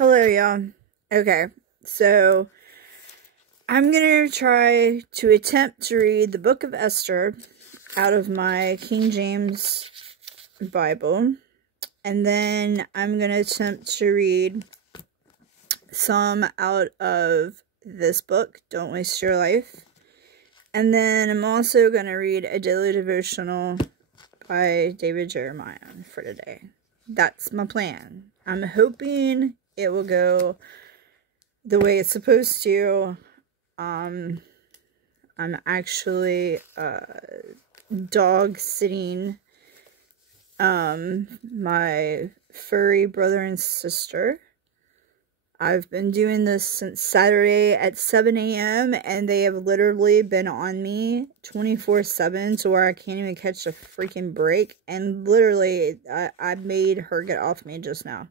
Hello, y'all. Okay, so I'm going to try to attempt to read the book of Esther out of my King James Bible. And then I'm going to attempt to read some out of this book, Don't Waste Your Life. And then I'm also going to read a daily devotional by David Jeremiah for today. That's my plan. I'm hoping it will go the way it's supposed to. I'm actually dog sitting my furry brother and sister. I've been doing this since Saturday at 7 a.m. and they have literally been on me 24/7 to where I can't even catch a freaking break. And literally, I made her get off me just now.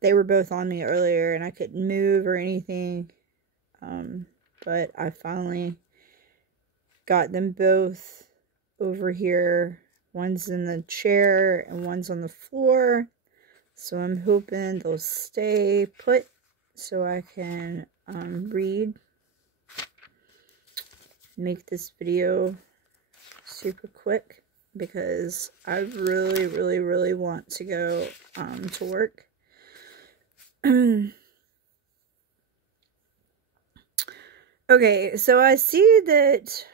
They were both on me earlier and I couldn't move or anything. But I finally got them both over here. One's in the chair and one's on the floor. So I'm hoping they'll stay put so I can read. Make this video super quick because I really want to go to work. Okay, so I see that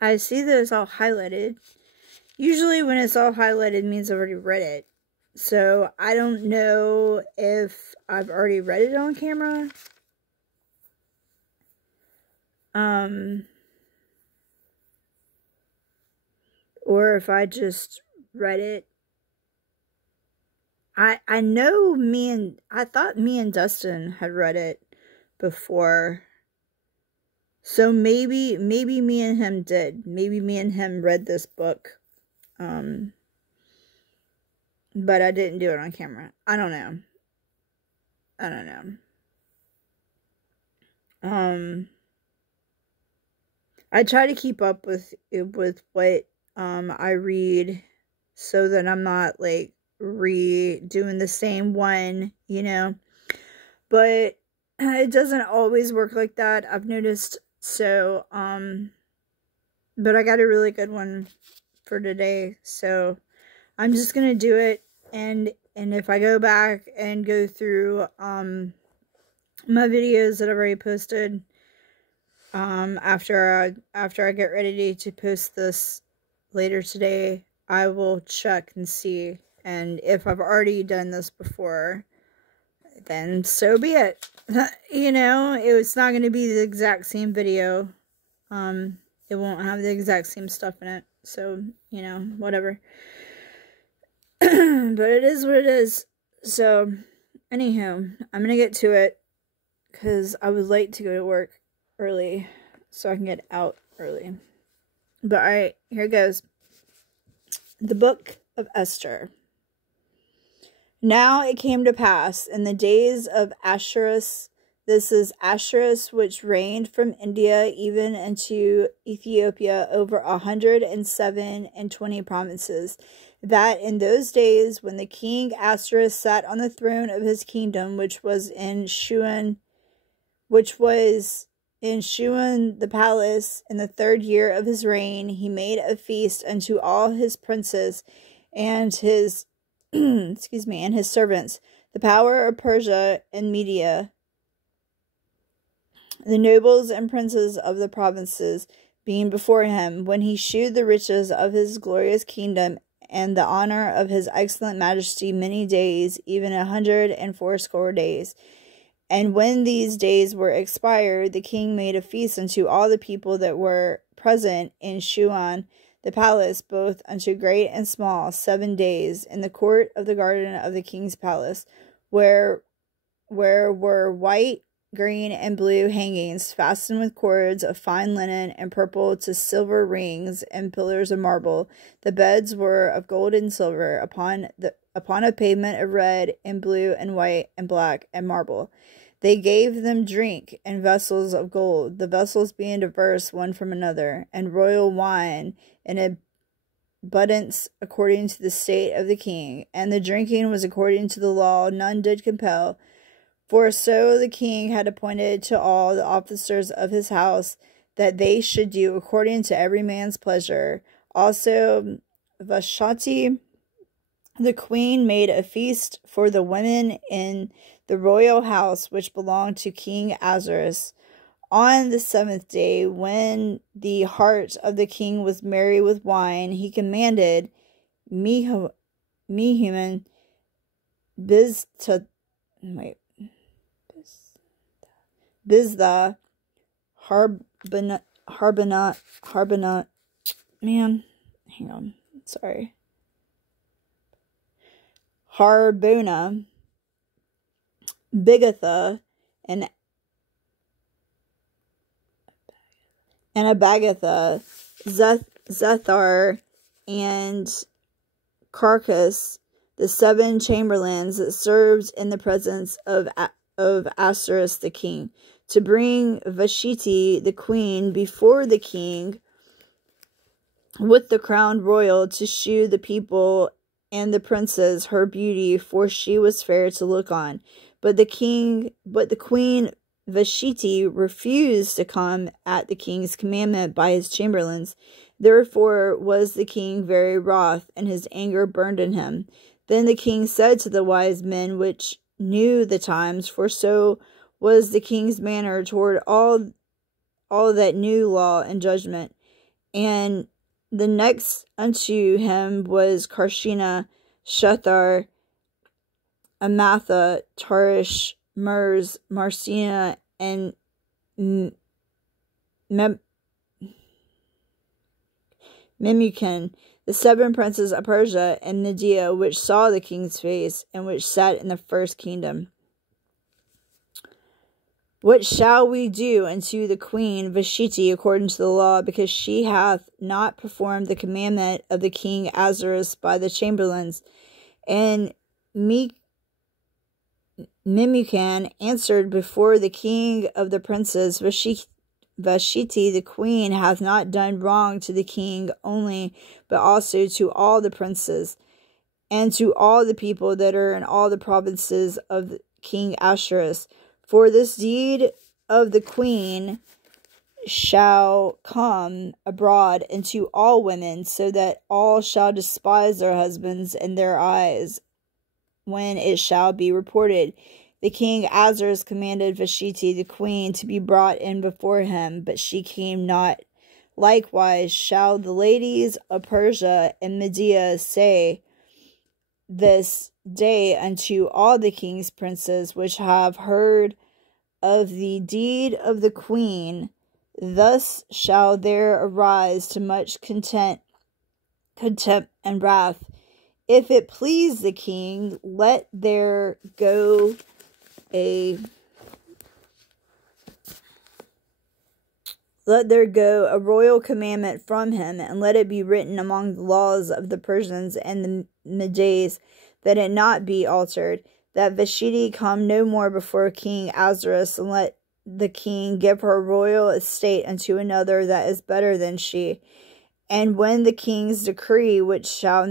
it's all highlighted. Usually when it's all highlighted, it means I've already read it. So I don't know if I've already read it on camera. Or if I just read it. I know I thought me and Dustin had read it before. So maybe me and him did. Maybe me and him read this book. But I didn't do it on camera. I don't know. I try to keep up with what I read so that I'm not like redoing the same one, you know. But it doesn't always work like that, I've noticed. So, but I got a really good one for today, so I'm just gonna do it, and if I go back and go through, my videos that I've already posted, after I get ready to post this later today, I will check and see, and if I've already done this before, then so be it. You know, it's not going to be the exact same video. It won't have the exact same stuff in it. So, you know, whatever. But it is what it is. So, anywho, I'm going to get to it. Because I would like to go to work early. So I can get out early. But alright, here it goes. The Book of Esther. Now it came to pass in the days of Ashurus, this is Ashurus, which reigned from India even into Ethiopia over 127 provinces, that in those days when the king Ashurus sat on the throne of his kingdom, which was in Shuan the palace, in the 3rd year of his reign, he made a feast unto all his princes and his and his servants, the power of Persia and Media, the nobles and princes of the provinces being before him, when he shewed the riches of his glorious kingdom and the honor of his excellent majesty many days, even 180 days. And when these days were expired, the king made a feast unto all the people that were present in Shuan the palace, both unto great and small, 7 days, in the court of the garden of the king's palace, where were white, green, and blue hangings, fastened with cords of fine linen and purple to silver rings and pillars of marble. The beds were of gold and silver, upon a pavement of red and blue and white and black and marble. They gave them drink in vessels of gold, the vessels being diverse one from another, and royal wine in a abundance according to the state of the king, and the drinking was according to the law, none did compel. For so the king had appointed to all the officers of his house, that they should do according to every man's pleasure. Also Vashti the queen made a feast for the women in the royal house which belonged to King Ahasuerus. On the 7th day, when the heart of the king was merry with wine, he commanded Meeee, Biztha, Harbonah, Harbona, Bigatha, and Abagatha, Zethar, and Carcass, the 7 chamberlains that served in the presence of Ahasuerus the king, to bring Vashti the queen before the king with the crown royal, to shew the people and the princes her beauty, for she was fair to look on. But the queen Vashti refused to come at the king's commandment by his chamberlains. Therefore was the king very wroth, and his anger burned in him. Then the king said to the wise men which knew the times, for so was the king's manner toward all that knew law and judgment. And the next unto him was Karshina, Shethar, Amatha, Tarish, Mers, Marcina, and Memucan, the 7 princes of Persia and Media, which saw the king's face, and which sat in the first kingdom. What shall we do unto the queen Vashti according to the law, because she hath not performed the commandment of the king Ahasuerus by the chamberlains? And Memucan answered before the king of the princes, Vashti the queen hath not done wrong to the king only, but also to all the princes, and to all the people that are in all the provinces of King Ahasuerus. For this deed of the queen shall come abroad into all women, so that all shall despise their husbands in their eyes, when it shall be reported. The king Ahasuerus commanded Vashti the queen to be brought in before him, but she came not. Likewise shall the ladies of Persia and Media say this day unto all the king's princes which have heard of the deed of the queen. Thus shall there arise to much contempt and wrath. If it please the king, let there go a royal commandment from him, and let it be written among the laws of the Persians and the Medes, that it not be altered, that Vashti come no more before King Ahasuerus, and let the king give her royal estate unto another that is better than she. And when the king's decree which shall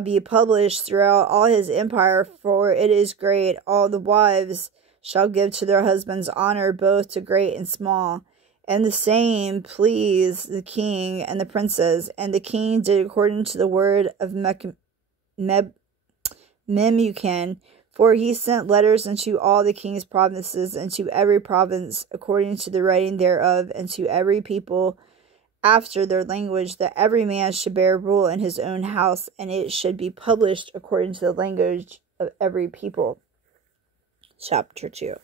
be published throughout all his empire, for it is great, all the wives shall give to their husbands honor, both to great and small. And the same pleased the king and the princes. And the king did according to the word of Memucan, for he sent letters unto all the king's provinces, and to every province according to the writing thereof, and to every people after their language, that every man should bear rule in his own house, and it should be published according to the language of every people. Chapter 2.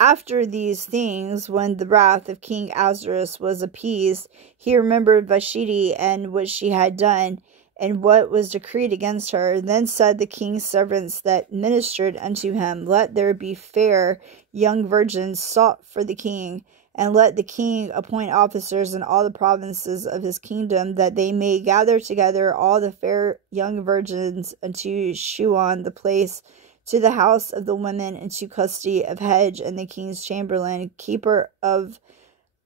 After these things, when the wrath of King Ahasuerus was appeased, he remembered Vashti and what she had done, and what was decreed against her. Then said the king's servants that ministered unto him, Let there be fair young virgins sought for the king, and let the king appoint officers in all the provinces of his kingdom, that they may gather together all the fair young virgins unto Shuan the place, to the house of the women, into custody of Hedge and the king's chamberlain, keeper of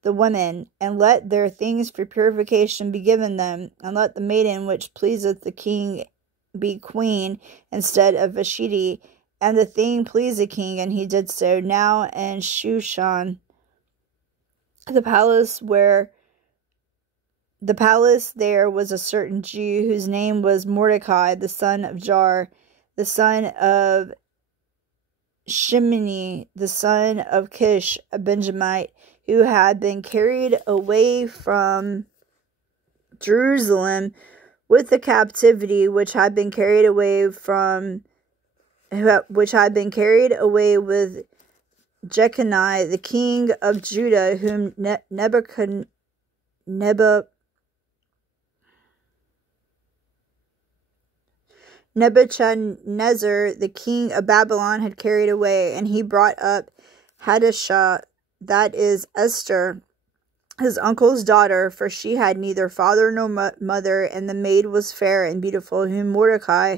the women, and let their things for purification be given them, and let the maiden which pleaseth the king be queen instead of Vashti. And the thing pleased the king, and he did so. Now in Shushan, the palace there was a certain Jew whose name was Mordecai, the son of Jar, the son of Shimei, the son of Kish, a Benjamite, who had been carried away from Jerusalem with the captivity which had been carried away with Jeconiah, the king of Judah, whom Nebuchadnezzar, the king of Babylon, had carried away. And he brought up Hadashah, that is Esther, his uncle's daughter, for she had neither father nor mother, and the maid was fair and beautiful, whom Mordecai,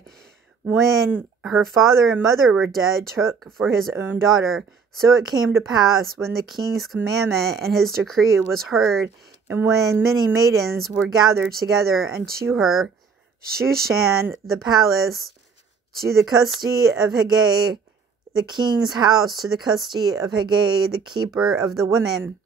when her father and mother were dead, took for his own daughter. So it came to pass, when the king's commandment and his decree was heard, and when many maidens were gathered together unto her, Shushan the palace, to the custody of Haggai, the king's house, to the custody of Haggai, the keeper of the women.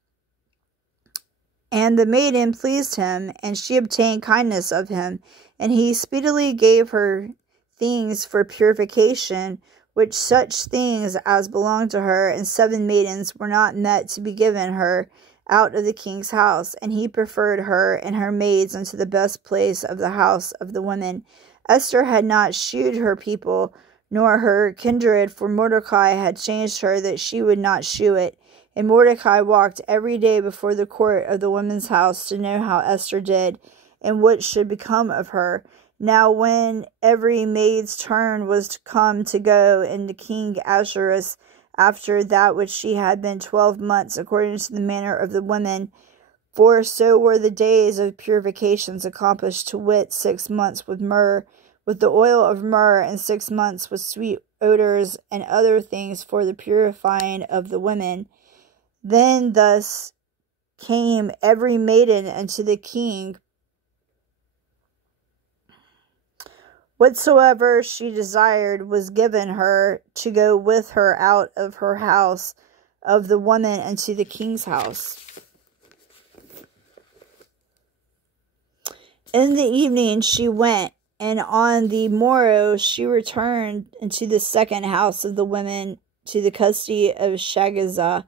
And the maiden pleased him, and she obtained kindness of him, and he speedily gave her things for purification, which such things as belonged to her, and 7 maidens were not met to be given her out of the king's house, and he preferred her and her maids unto the best place of the house of the women. Esther had not shewed her people, nor her kindred, for Mordecai had changed her that she would not shew it. And Mordecai walked every day before the court of the women's house to know how Esther did, and what should become of her. Now when every maid's turn was to come to go into King Ahasuerus, after that which she had been 12 months, according to the manner of the women, for so were the days of purifications accomplished, to wit, 6 months with myrrh, with the oil of myrrh, and 6 months with sweet odors and other things for the purifying of the women. Then thus came every maiden unto the king, whatsoever she desired was given her to go with her out of her house of the woman unto the king's house. In the evening she went, and on the morrow she returned into the second house of the women to the custody of Shaggazah,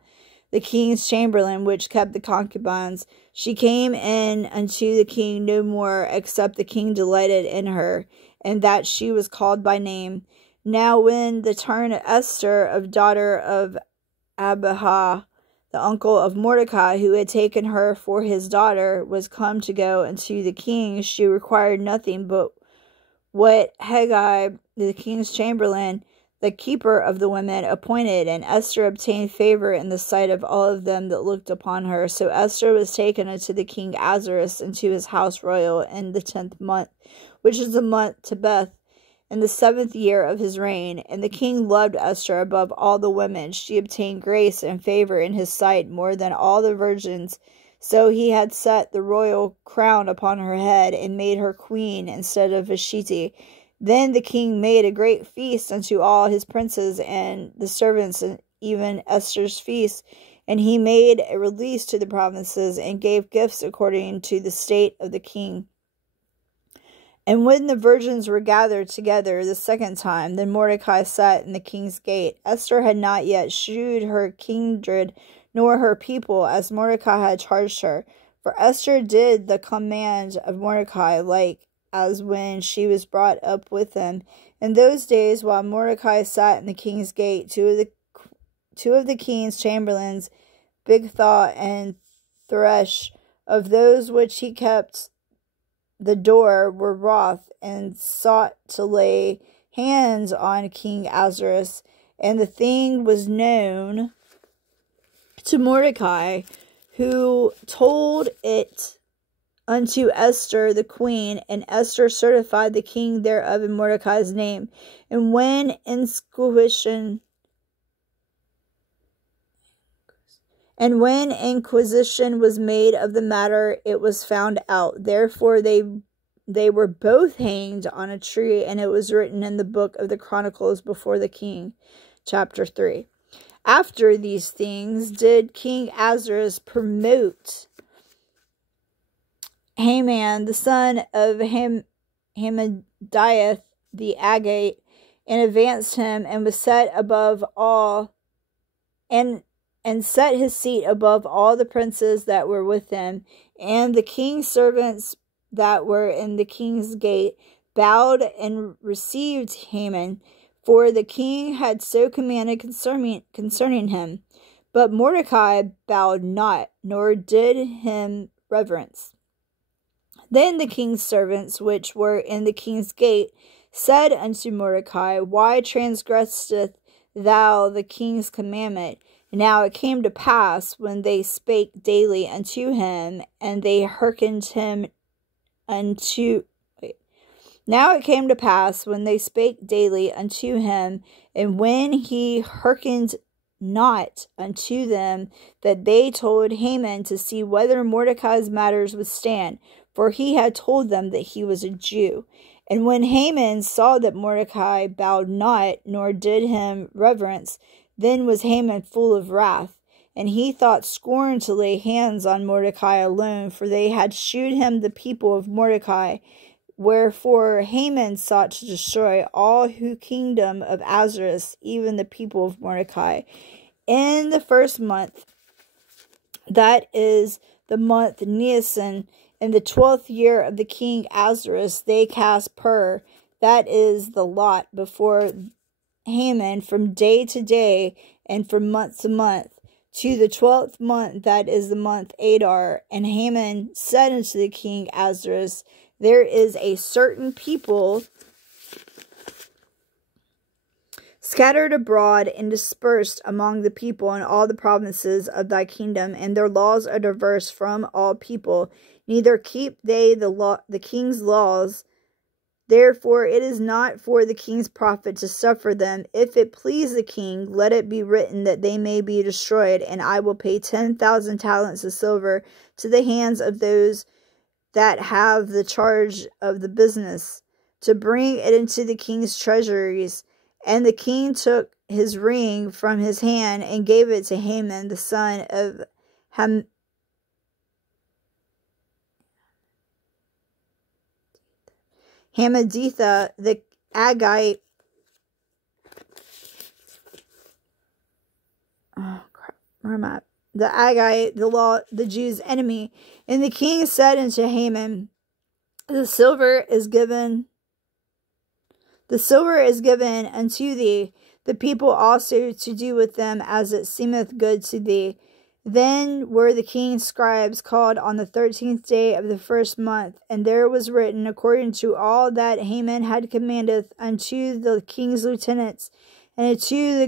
the king's chamberlain, which kept the concubines. She came in unto the king no more, except the king delighted in her, and that she was called by name. Now when the turn of Esther, of daughter of Abihah, the uncle of Mordecai, who had taken her for his daughter, was come to go unto the king, she required nothing but what Haggai, the king's chamberlain, the keeper of the women, appointed, and Esther obtained favor in the sight of all of them that looked upon her. So Esther was taken unto the king Ahasuerus into his house royal in the 10th month, which is the month Tebeth, in the 7th year of his reign. And the king loved Esther above all the women. She obtained grace and favor in his sight more than all the virgins. So he had set the royal crown upon her head, and made her queen instead of Vashti. Then the king made a great feast unto all his princes and the servants, and even Esther's feast. And he made a release to the provinces, and gave gifts according to the state of the king. And when the virgins were gathered together the second time, then Mordecai sat in the king's gate. Esther had not yet shewed her kindred nor her people, as Mordecai had charged her. For Esther did the command of Mordecai, like as when she was brought up with him. In those days, while Mordecai sat in the king's gate, two of the king's chamberlains, Bigtha and Thresh, of those which he kept the door, were wroth, and sought to lay hands on King Ahasuerus. And the thing was known to Mordecai, who told it unto Esther the queen, and Esther certified the king thereof in Mordecai's name. And when And when inquisition was made of the matter, it was found out. Therefore they were both hanged on a tree, and it was written in the book of the Chronicles before the king. Chapter 3. After these things did King Ahasuerus promote Haman, the son of Hammedatha the Agagite, and advanced him, and was set above all, and set his seat above all the princes that were with him. And the king's servants that were in the king's gate bowed and received Haman, for the king had so commanded concerning him. But Mordecai bowed not, nor did him reverence. Then the king's servants, which were in the king's gate, said unto Mordecai, Why transgressest thou the king's commandment? Now it came to pass, when they spake daily unto him, and they hearkened him unto... Now it came to pass, when they spake daily unto him, and when he hearkened not unto them, that they told Haman to see whether Mordecai's matters would stand, for he had told them that he was a Jew. And when Haman saw that Mordecai bowed not, nor did him reverence, then was Haman full of wrath, and he thought scorn to lay hands on Mordecai alone, for they had shewed him the people of Mordecai. Wherefore Haman sought to destroy all who kingdom of Ahasuerus, even the people of Mordecai. In the first month, that is the month Nisan, in the 12th year of the king Ahasuerus, they cast pur, that is the lot, before Haman from day to day, and from month to month, to the 12th month, that is the month Adar. And Haman said unto the king Ahasuerus, There is a certain people scattered abroad and dispersed among the people in all the provinces of thy kingdom, and their laws are diverse from all people, neither keep they the king's laws. Therefore it is not for the king's profit to suffer them. If it please the king, let it be written that they may be destroyed, and I will pay 10,000 talents of silver to the hands of those that have the charge of the business, to bring it into the king's treasuries. And the king took his ring from his hand and gave it to Haman, the son of Hammedatha the Agagite. Oh crap! Where am I? The Agagite, the Jews' enemy. And the king said unto Haman, The silver is given unto thee, the people also to do with them as it seemeth good to thee. Then were the king's scribes called on the 13th day of the first month, and there was written according to all that Haman had commanded unto the king's lieutenants, and unto the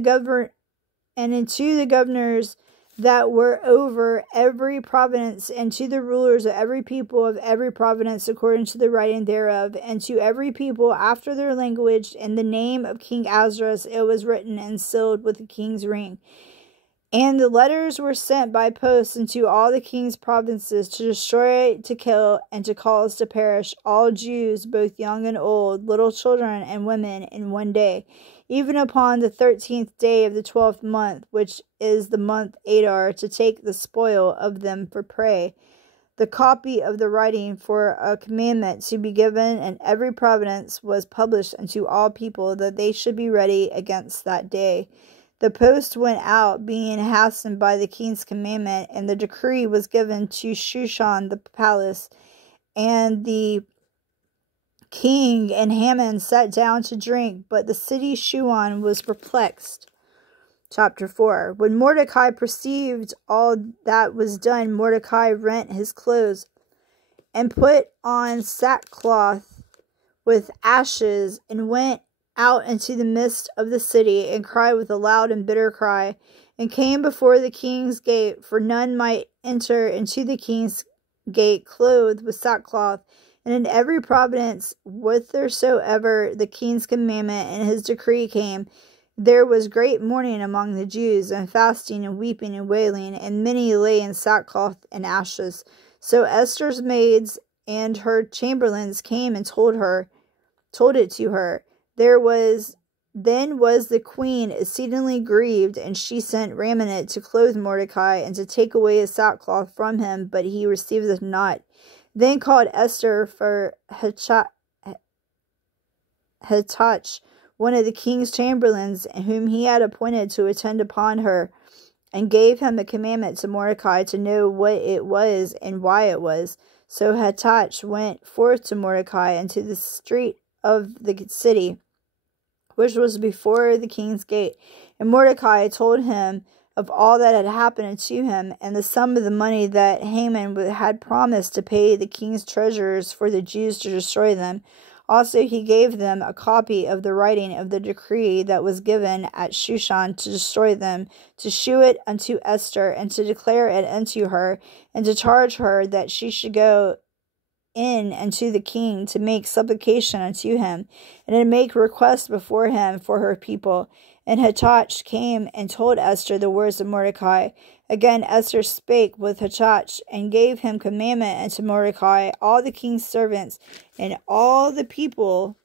governors that were over every province, and to the rulers of every people of every province according to the writing thereof, and to every people after their language. In the name of King Ahasuerus it was written and sealed with the king's ring. And the letters were sent by post into all the king's provinces, to destroy, to kill, and to cause to perish all Jews, both young and old, little children and women, in one day, even upon the 13th day of the 12th month, which is the month Adar, to take the spoil of them for prey. The copy of the writing for a commandment to be given in every province was published unto all people, that they should be ready against that day. The post went out, being hastened by the king's commandment, and the decree was given to Shushan the palace. And the king and Haman sat down to drink, but the city Shushan was perplexed. Chapter 4. When Mordecai perceived all that was done, Mordecai rent his clothes, and put on sackcloth with ashes, and went out into the midst of the city, and cried with a loud and bitter cry, and came before the king's gate, for none might enter into the king's gate clothed with sackcloth. And in every province, whithersoever the king's commandment and his decree came, There was great mourning among the Jews, and fasting, and weeping, and wailing, and many lay in sackcloth and ashes. So Esther's maids and her chamberlains came and told it to her. Then was the queen exceedingly grieved, and she sent raiment to clothe Mordecai, and to take away his sackcloth from him, but he received it not. Then called Esther for Hathach, one of the king's chamberlains, whom he had appointed to attend upon her, and gave him a commandment to Mordecai to know what it was and why it was. So Hathach went forth to Mordecai into the street of the city, which was before the king's gate. And Mordecai told him of all that had happened to him, and the sum of the money that Haman had promised to pay the king's treasurers for the Jews to destroy them. Also he gave them a copy of the writing of the decree that was given at Shushan to destroy them, to shew it unto Esther, and to declare it unto her, and to charge her that she should go in unto the king to make supplication unto him, and to make request before him for her people. And Hathach came and told Esther the words of Mordecai. Again Esther spake with Hathach, and gave him commandment unto Mordecai, all the king's servants, and all the people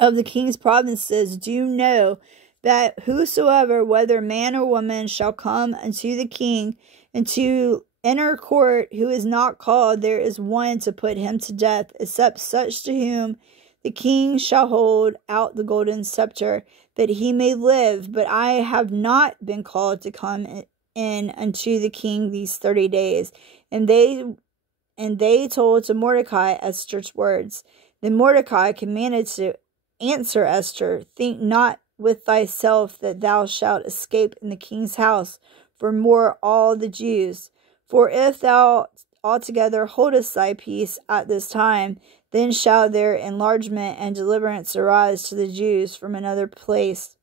of the king's provinces do know that whosoever, whether man or woman, shall come unto the king into inner court, who is not called, there is one to put him to death, except such to whom the king shall hold out the golden scepter, that he may live. But I have not been called to come in unto the king these 30 days. And they told to Mordecai Esther's words. Then Mordecai commanded to answer Esther, think not with thyself that thou shalt escape in the king's house, for more all the Jews. For if thou altogether holdest thy peace at this time, then shall their enlargement and deliverance arise to the Jews from another place.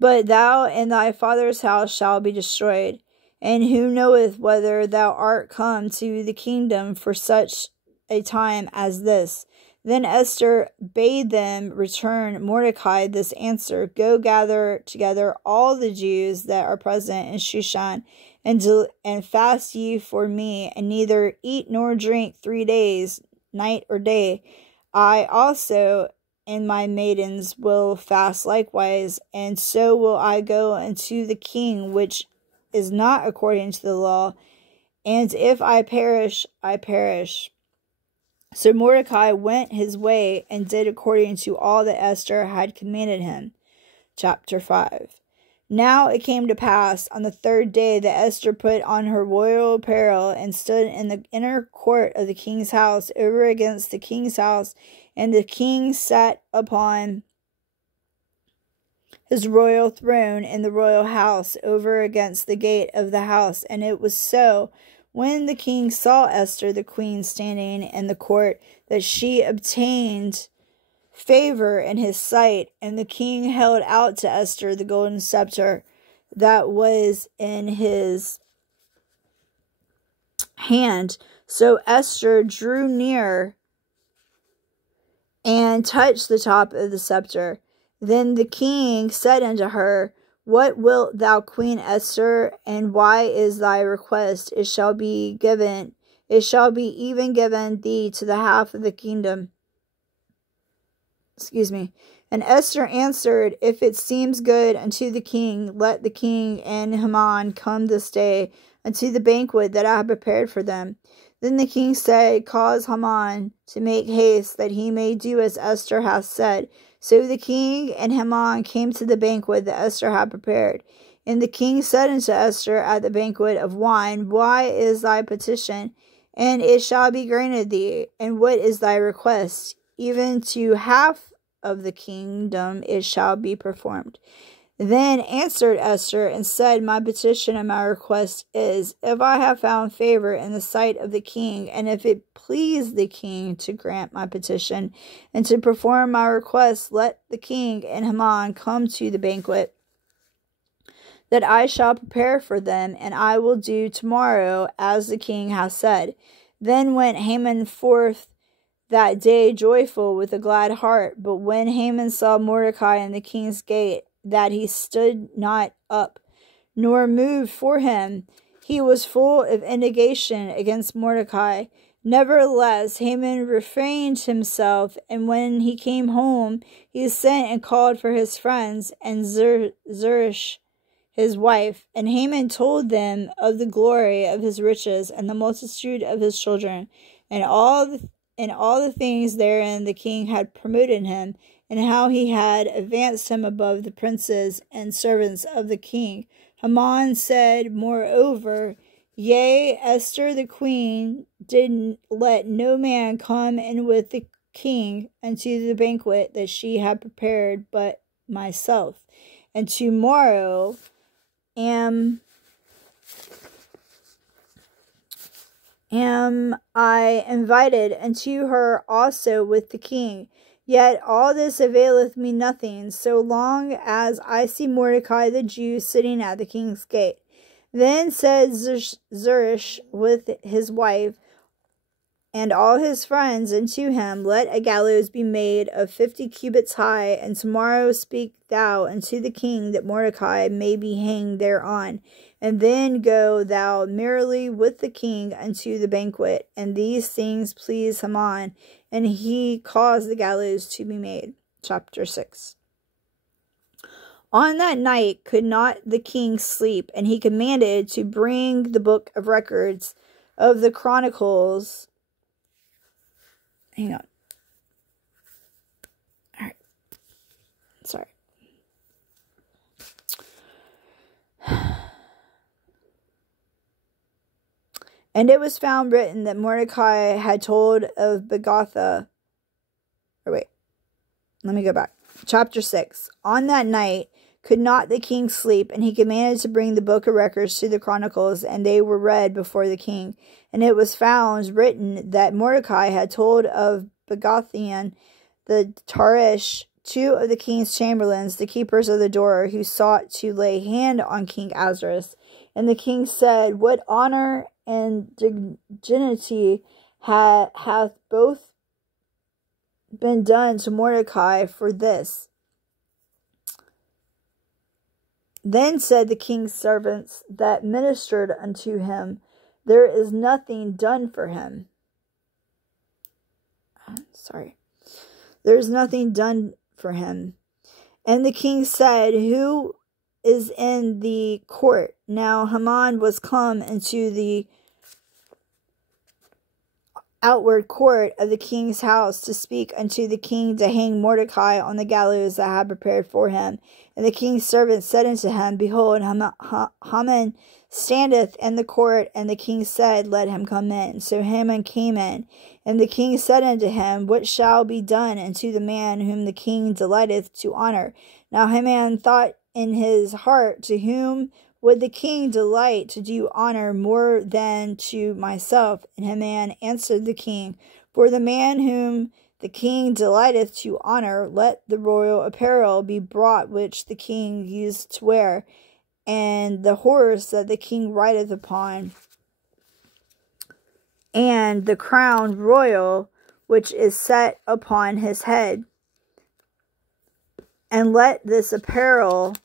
But thou and thy father's house shall be destroyed. And who knoweth whether thou art come to the kingdom for such a time as this? Then Esther bade them return Mordecai this answer, go gather together all the Jews that are present in Shushan, and fast ye for me, and neither eat nor drink 3 days, night or day. I also and my maidens will fast likewise, and so will I go unto the king, which is not according to the law, and if I perish, I perish. So Mordecai went his way and did according to all that Esther had commanded him. Chapter 5. Now it came to pass on the 3rd day that Esther put on her royal apparel and stood in the inner court of the king's house over against the king's house, and the king sat upon his royal throne in the royal house over against the gate of the house. And it was so, when the king saw Esther the queen standing in the court, that she obtained favor in his sight, and the king held out to Esther the golden scepter that was in his hand. So Esther drew near and touched the top of the scepter. Then the king said unto her, what wilt thou, Queen Esther, and why is thy request? It shall be even given thee to the half of the kingdom. And Esther answered, if it seems good unto the king, let the king and Haman come this day unto the banquet that I have prepared for them. Then the king said, cause Haman to make haste, that he may do as Esther hath said. So the king and Haman came to the banquet that Esther had prepared. And the king said unto Esther at the banquet of wine, why is thy petition? And it shall be granted thee. And what is thy request? Even to half of the kingdom it shall be performed. Then answered Esther and said, my petition and my request is, if I have found favor in the sight of the king, and if it please the king to grant my petition and to perform my request, let the king and Haman come to the banquet that I shall prepare for them, and I will do tomorrow as the king hath said. Then went Haman forth that day joyful with a glad heart. But when Haman saw Mordecai in the king's gate, that he stood not up, nor moved for him, he was full of indignation against Mordecai. Nevertheless, Haman refrained himself, and when he came home, he sent and called for his friends and Zeresh, his wife. And Haman told them of the glory of his riches and the multitude of his children, and all the things therein the king had promoted him, and how he had advanced him above the princes and servants of the king. Haman said, moreover, Yea, Esther the queen did let no man come in with the king unto the banquet that she had prepared but myself. And tomorrow am I invited unto her also with the king. Yet all this availeth me nothing, so long as I see Mordecai the Jew sitting at the king's gate. Then said Zeresh with his wife and all his friends unto him, Let a gallows be made of 50 cubits high, and tomorrow speak thou unto the king that Mordecai may be hanged thereon. And then go thou merrily with the king unto the banquet. And these things pleased Haman, and he caused the gallows to be made. Chapter 6. On that night could not the king sleep, and he commanded to bring the book of records of the chronicles. Hang on. All right. Sorry. And it was found written that Mordecai had told of Begatha. Let me go back. Chapter 6. On that night could not the king sleep, and he commanded to bring the book of records to the chronicles, and they were read before the king. And it was found written that Mordecai had told of Begathian the Tarish, 2 of the king's chamberlains, the keepers of the door, who sought to lay hand on King Ahasuerus. And the king said, What honor and dignity hath both been done to Mordecai for this? Then said the king's servants that ministered unto him, There is nothing done for him. There is nothing done for him. And the king said, Who is in the court? Now Haman was come into the outward court of the king's house to speak unto the king to hang Mordecai on the gallows that had prepared for him. And the king's servant said unto him, Behold, Haman standeth in the court. And the king said, Let him come in. So Haman came in. And the king said unto him, What shall be done unto the man whom the king delighteth to honor? Now Haman thought in his heart, To whom would the king delight to do honor more than to myself? And Haman answered the king, For the man whom the king delighteth to honor, let the royal apparel be brought which the king used to wear, and the horse that the king rideth upon, and the crown royal which is set upon his head. And let this apparel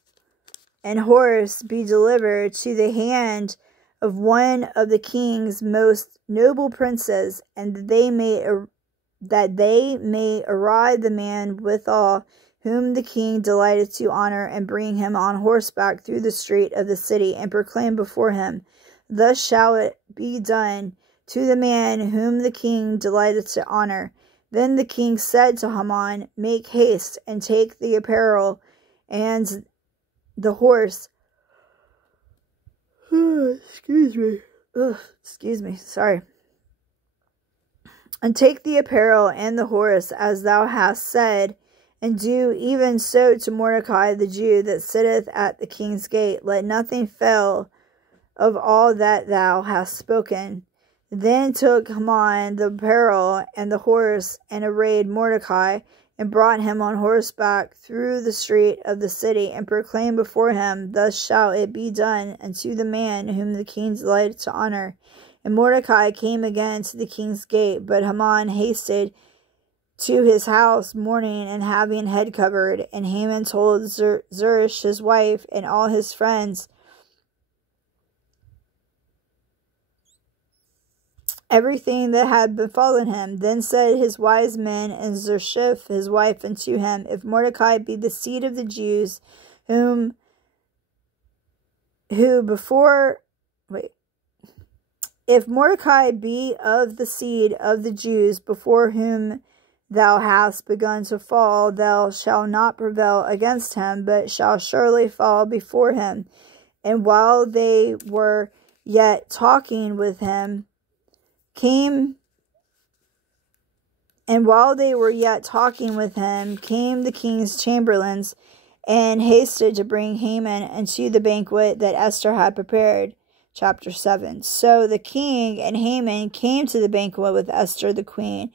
and horse be delivered to the hand of one of the king's most noble princes, and that they may arrive the man withal whom the king delighteth to honor, and bring him on horseback through the street of the city, and proclaim before him, Thus shall it be done to the man whom the king delighteth to honor. Then the king said to Haman, Make haste, and take the apparel and the horse. Excuse me. Sorry. And take the apparel and the horse, as thou hast said, and do even so to Mordecai the Jew that sitteth at the king's gate. Let nothing fail of all that thou hast spoken. Then took Haman the apparel and the horse, and arrayed Mordecai, and brought him on horseback through the street of the city, and proclaimed before him, Thus shall it be done unto the man whom the king delighted to honor. And Mordecai came again to the king's gate, but Haman hasted to his house, mourning and having head covered. And Haman told Zeresh, his wife, and all his friends everything that had befallen him. Then said his wise men and Zeresh, his wife, unto him, If Mordecai be the seed of the Jews, if Mordecai be of the seed of the Jews, before whom thou hast begun to fall, thou shalt not prevail against him, but shall surely fall before him. And while they were yet talking with him, came the king's chamberlains, and hasted to bring Haman unto the banquet that Esther had prepared. Chapter 7. So the king and Haman came to the banquet with Esther the queen.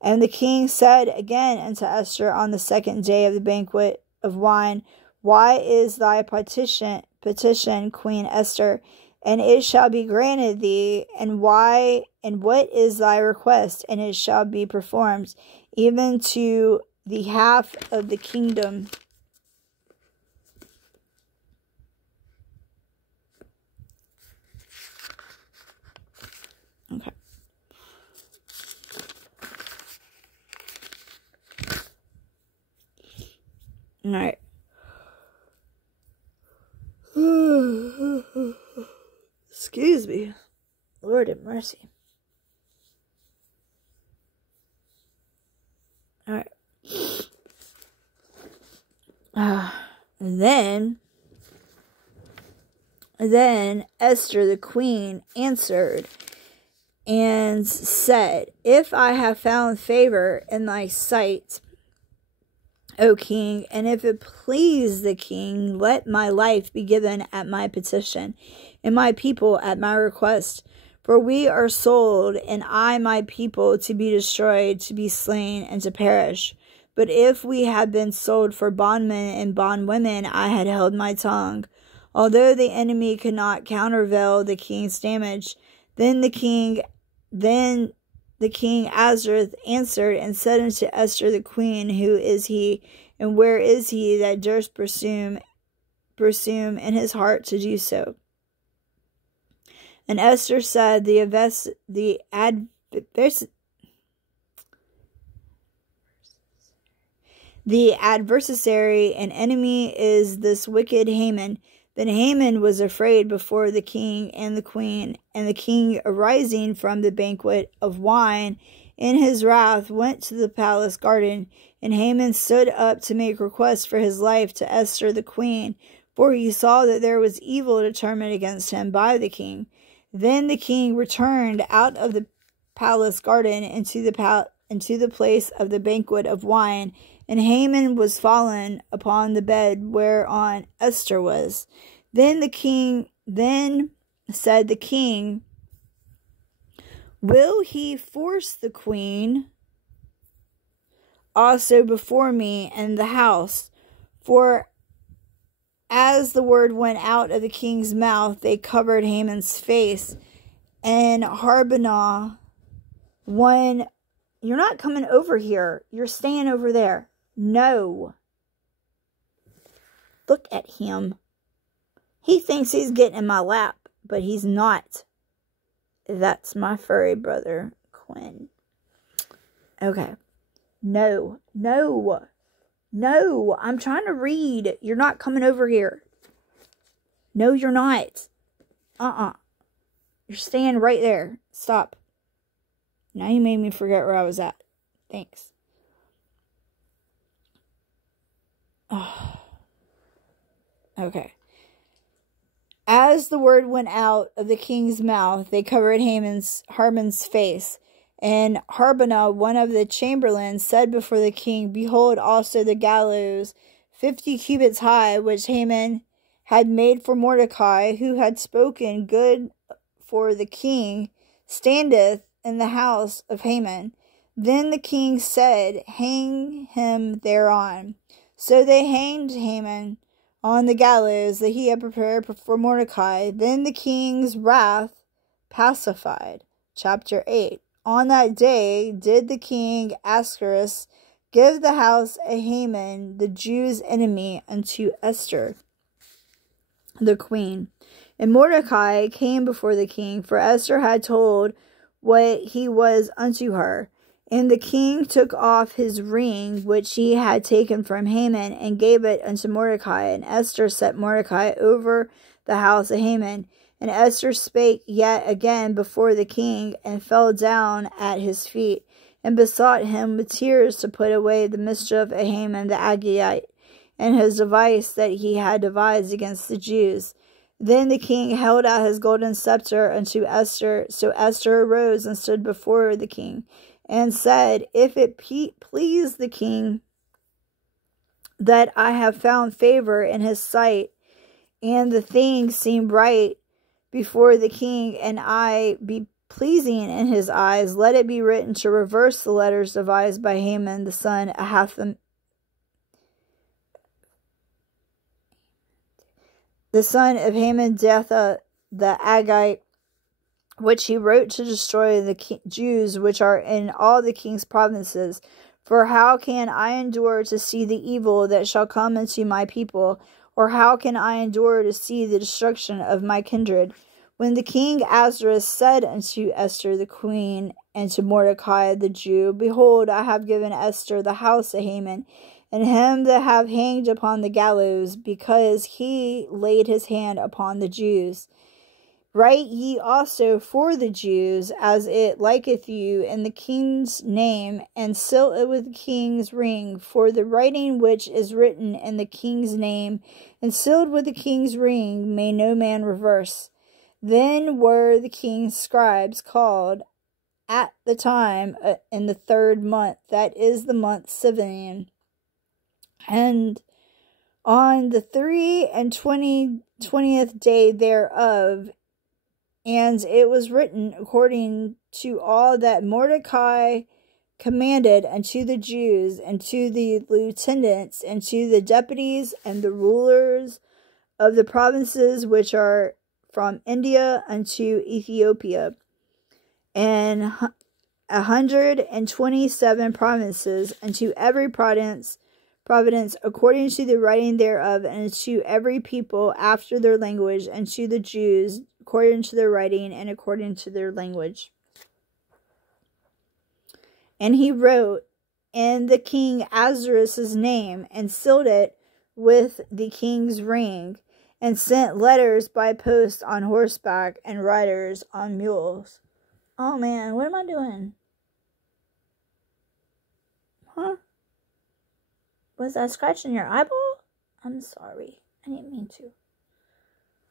And the king said again unto Esther on the second day of the banquet of wine, Why is thy petition, Queen Esther? And it shall be granted thee. And what is thy request? And it shall be performed, even to the half of the kingdom. Okay. All right. Excuse me. Lord have mercy. All right. Then Esther the queen answered and said, If I have found favor in thy sight, O king, and if it please the king, let my life be given at my petition, and my people at my request. For we are sold, and I my people to be destroyed, to be slain, and to perish. But if we had been sold for bondmen and bondwomen, I had held my tongue. Although the enemy could not countervail the king's damage, then the king Ahasuerus answered and said unto Esther the queen, Who is he, and where is he that durst presume in his heart to do so? And Esther said, The adversary and enemy is this wicked Haman. Then Haman was afraid before the king and the queen, and the king, arising from the banquet of wine, in his wrath went to the palace garden. And Haman stood up to make request for his life to Esther the queen, for he saw that there was evil determined against him by the king. Then the king returned out of the palace garden into the place of the banquet of wine, and Haman was fallen upon the bed whereon Esther was. Then said the king, Will he force the queen also before me in the house? For as the word went out of the king's mouth, they covered Haman's face. And Harbonah, you're not coming over here. You're staying over there. No. Look at him. He thinks he's getting in my lap, but he's not. That's my furry brother, Quinn. Okay. No. I'm trying to read. You're not coming over here. No, you're not. You're staying right there. Stop. Now you made me forget where I was at. Thanks. Oh. Okay. As the word went out of the king's mouth, they covered Haman's face. And Harbonah, one of the chamberlains, said before the king, Behold also the gallows, 50 cubits high, which Haman had made for Mordecai, who had spoken good for the king, standeth in the house of Haman. Then the king said, Hang him thereon. So they hanged Haman on the gallows that he had prepared for Mordecai. Then the king's wrath pacified. Chapter 8. on that day did the king Ahasuerus give the house of Haman, the Jews' enemy, unto Esther, the queen. And Mordecai came before the king, for Esther had told what he was unto her. And the king took off his ring, which he had taken from Haman, and gave it unto Mordecai. And Esther set Mordecai over the house of Haman. And Esther spake yet again before the king, and fell down at his feet, and besought him with tears to put away the mischief of Haman the Agagite, and his device that he had devised against the Jews. Then the king held out his golden scepter unto Esther. So Esther arose and stood before the king, and said, If it please the king that I have found favor in his sight, and the thing seem right before the king, and I be pleasing in his eyes, let it be written to reverse the letters devised by Haman the son of Hammedatha the Agagite, which he wrote to destroy the Jews which are in all the king's provinces. For how can I endure to see the evil that shall come into my people? Or how can I endure to see the destruction of my kindred? When the king Ahasuerus said unto Esther the queen, and to Mordecai the Jew, Behold, I have given Esther the house of Haman, and him that have hanged upon the gallows, because he laid his hand upon the Jews. Write ye also for the Jews, as it liketh you, in the king's name, and seal it with the king's ring. For the writing which is written in the king's name, and sealed with the king's ring, may no man reverse. Then were the king's scribes called at the time in the 3rd month, that is the month Sivan, and on the 23 day thereof. And it was written according to all that Mordecai commanded unto the Jews, and to the lieutenants, and to the deputies, and the rulers of the provinces which are from India unto Ethiopia, and 127 provinces, unto every province according to the writing thereof, and to every people after their language, and to the Jews according to their writing and according to their language. And he wrote in the king Ahasuerus' name, and sealed it with the king's ring, and sent letters by post on horseback, and riders on mules. Oh man, what am I doing? Huh? Was I scratching your eyeball? I'm sorry. I didn't mean to.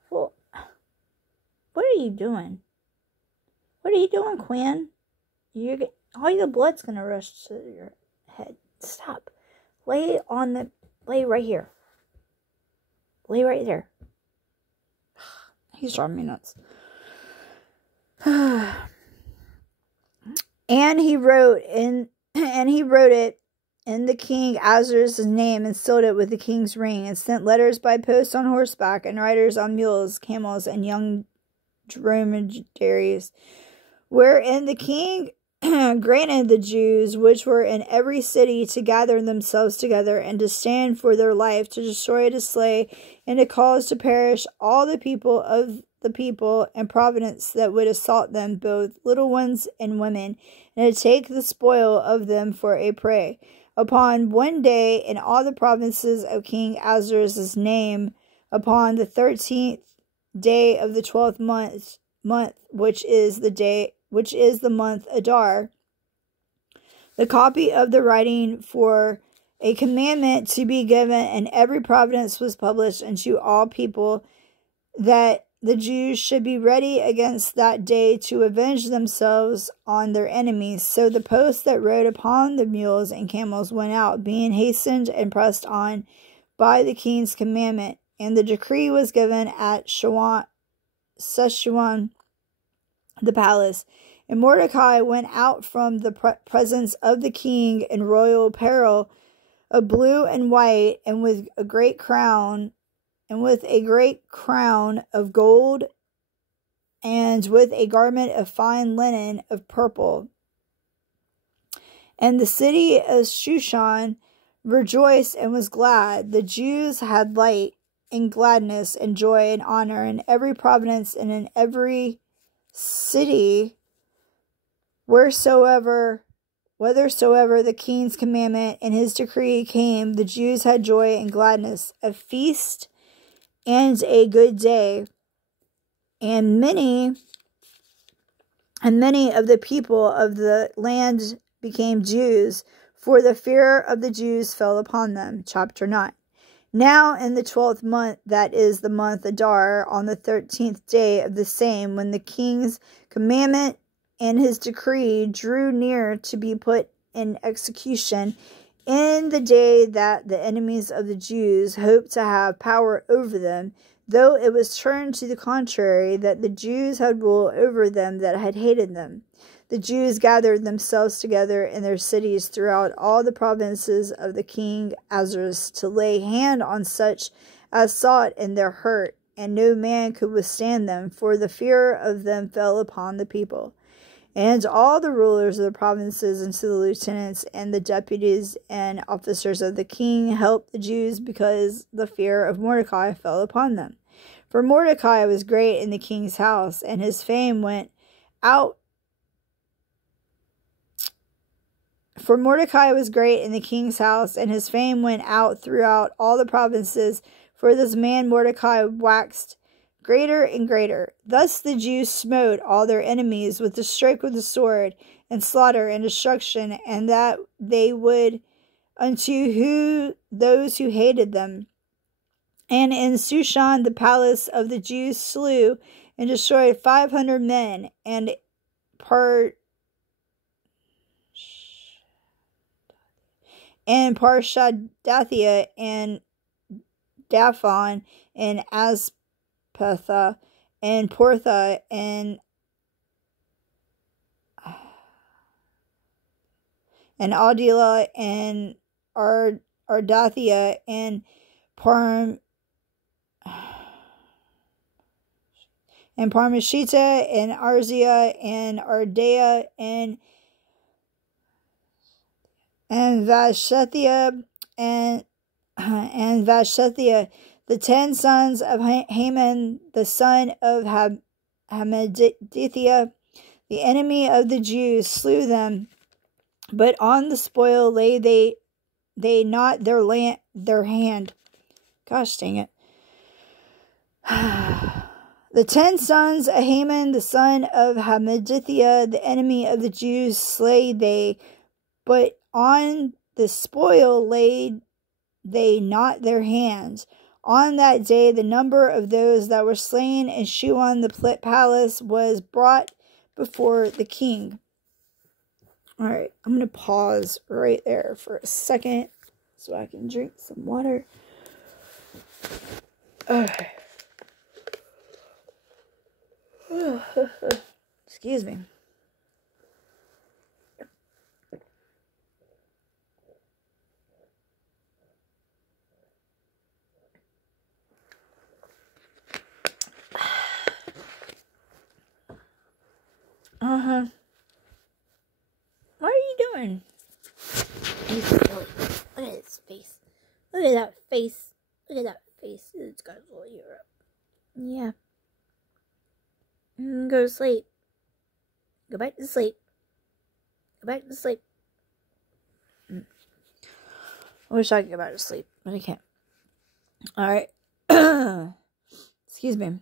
Well, what are you doing? What are you doing, Quinn? All your blood's gonna rush to your head. Stop. Lay right here. Lay right there. He's driving me nuts. And he wrote it in the king Ahasuerus' name, and sealed it with the king's ring, and sent letters by post on horseback, and riders on mules, camels, and young dromedaries, wherein the king granted the Jews which were in every city to gather themselves together, and to stand for their life, to destroy, to slay, and to cause to perish all the people of the people and province that would assault them, both little ones and women, and to take the spoil of them for a prey. Upon one day in all the provinces of King Ahasuerus' name, upon the 13th day of the 12th month, which is the month Adar, the copy of the writing for a commandment to be given in every province was published unto all people, that the Jews should be ready against that day to avenge themselves on their enemies. So the posts that rode upon the mules and camels went out, being hastened and pressed on by the king's commandment. And the decree was given at Shushan, the palace. And Mordecai went out from the presence of the king in royal apparel of blue and white, and with a great crown, of gold, and with a garment of fine linen of purple. And the city of Shushan rejoiced and was glad. The Jews had light and gladness and joy and honor in every province and in every city, whithersoever the king's commandment and his decree came. The Jews had joy and gladness, a feast and a good day. And many of the people of the land became Jews, for the fear of the Jews fell upon them. Chapter 9. Now in the 12th month, that is the month Adar, on the 13th day of the same, when the king's commandment and his decree drew near to be put in execution, in the day that the enemies of the Jews hoped to have power over them, though it was turned to the contrary, that the Jews had rule over them that had hated them. The Jews gathered themselves together in their cities throughout all the provinces of the king Ahasuerus to lay hand on such as sought in their hurt, and no man could withstand them, for the fear of them fell upon the people. And all the rulers of the provinces and to the lieutenants and the deputies and officers of the king helped the Jews, because the fear of Mordecai fell upon them. For Mordecai was great in the king's house, and his fame went out. For Mordecai was great in the king's house, and his fame went out throughout all the provinces. For this man Mordecai waxed greater and greater. Thus the Jews smote all their enemies with the stroke of the sword, and slaughter and destruction, and that they would unto those who hated them. And in Shushan the palace of the Jews slew and destroyed 500 men, and Parshadathia and Daphon and Aspatha and Portha and Adila and Ardathia and Parmashita and Arzia and Ardea and Vashethia and Vashethia, the 10 sons of Haman, the son of Hamadithia, the enemy of the Jews, slew them. But on the spoil lay they not their hand. Gosh dang it. The 10 sons of Haman, the son of Hamadithia, the enemy of the Jews, slay they. But on the spoil laid they not their hands. On that day the number of those that were slain in Shuan the palace was brought before the king. Alright, I'm going to pause right there for a second so I can drink some water. Excuse me. What are you doing? Look at his face. Look at that face. Look at that face. It's got a little ear up. Yeah. Go to sleep. Go back to sleep. Go back to sleep. I wish I could go back to sleep, but I can't. Alright. Excuse me.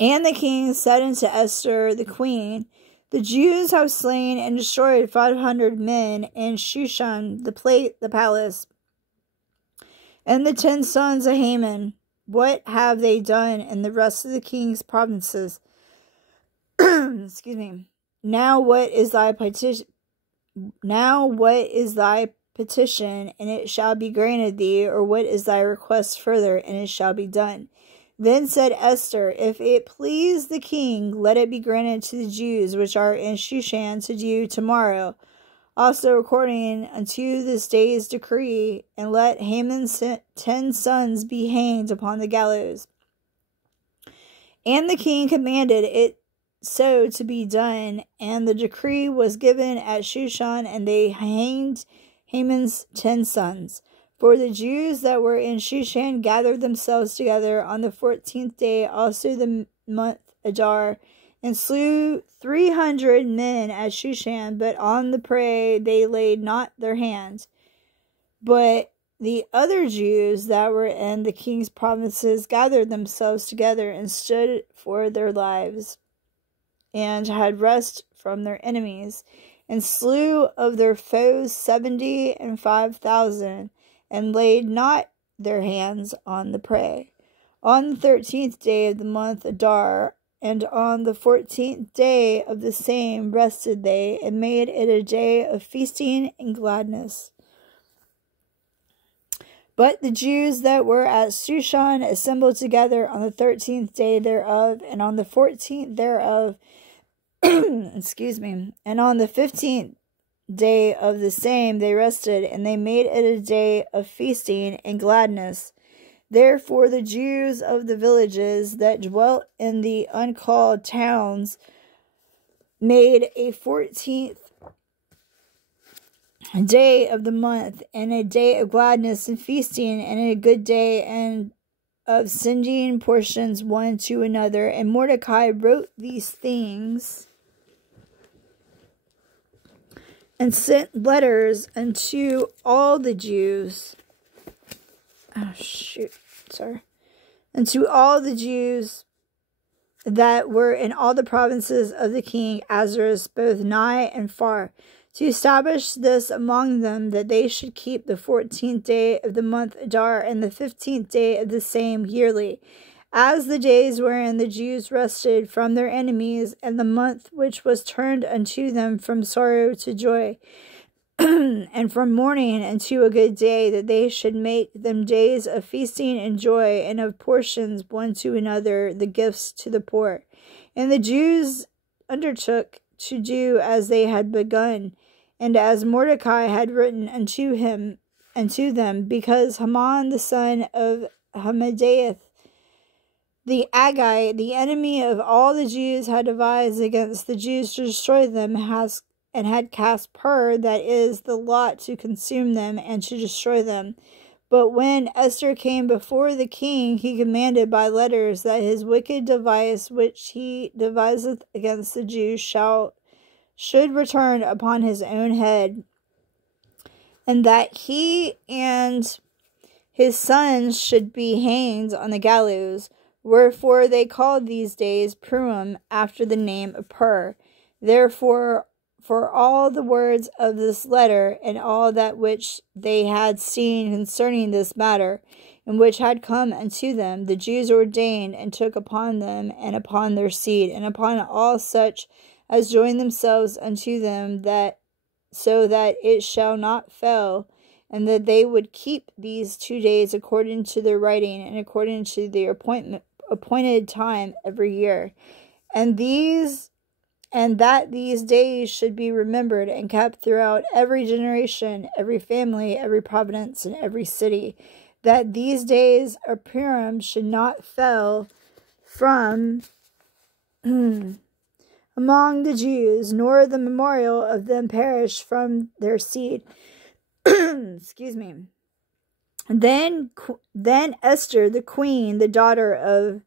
And the king said unto Esther the queen, the Jews have slain and destroyed 500 men in Shushan the palace, and the 10 sons of Haman. What have they done in the rest of the king's provinces? Excuse me. Now what is thy petition? And it shall be granted thee, or what is thy request further, and it shall be done. Then said Esther, if it please the king, let it be granted to the Jews which are in Shushan to do tomorrow, also according unto this day's decree, and let Haman's 10 sons be hanged upon the gallows. And the king commanded it so to be done, and the decree was given at Shushan, and they hanged Haman's 10 sons. For the Jews that were in Shushan gathered themselves together on the 14th day, also the month Adar, and slew 300 men at Shushan, but on the prey they laid not their hands. But the other Jews that were in the king's provinces gathered themselves together and stood for their lives, and had rest from their enemies, and slew of their foes 75,000, and laid not their hands on the prey. On the 13th day of the month Adar, and on the 14th day of the same rested they, and made it a day of feasting and gladness. But the Jews that were at Shushan assembled together on the 13th day thereof, and on the 14th thereof, excuse me, and on the 15th day of the same they rested, and they made it a day of feasting and gladness. Therefore the Jews of the villages that dwelt in the uncalled towns made a 14th day of the month, and a day of gladness and feasting, and a good day, and of sending portions one to another. And Mordecai wrote these things, and sent letters unto all the Jews. Unto all the Jews that were in all the provinces of the king Ahasuerus, both nigh and far, to establish this among them, that they should keep the 14th day of the month Adar, and the 15th day of the same yearly, as the days wherein the Jews rested from their enemies, and the month which was turned unto them from sorrow to joy, and from mourning unto a good day, that they should make them days of feasting and joy, and of portions one to another, the gifts to the poor. And the Jews undertook to do as they had begun, and as Mordecai had written unto them, because Haman the son of Hammedatha the Agagite, the enemy of all the Jews, had devised against the Jews to destroy them, and had cast pur, that is, the lot, to consume them and to destroy them. But when Esther came before the king, he commanded by letters that his wicked device which he deviseth against the Jews should return upon his own head, and that he and his sons should be hanged on the gallows. Wherefore they called these days Purim, after the name of Pur. Therefore, for all the words of this letter, and all that which they had seen concerning this matter, and which had come unto them, the Jews ordained and took upon them, and upon their seed, and upon all such as join themselves unto them, that so that it shall not fail, and that they would keep these 2 days according to their writing, and according to their appointed time every year, and that these days should be remembered and kept throughout every generation, every family, every province, and every city, that these days of Purim should not fail from among the Jews, nor the memorial of them perish from their seed. Excuse me. Then Esther, the queen, the daughter of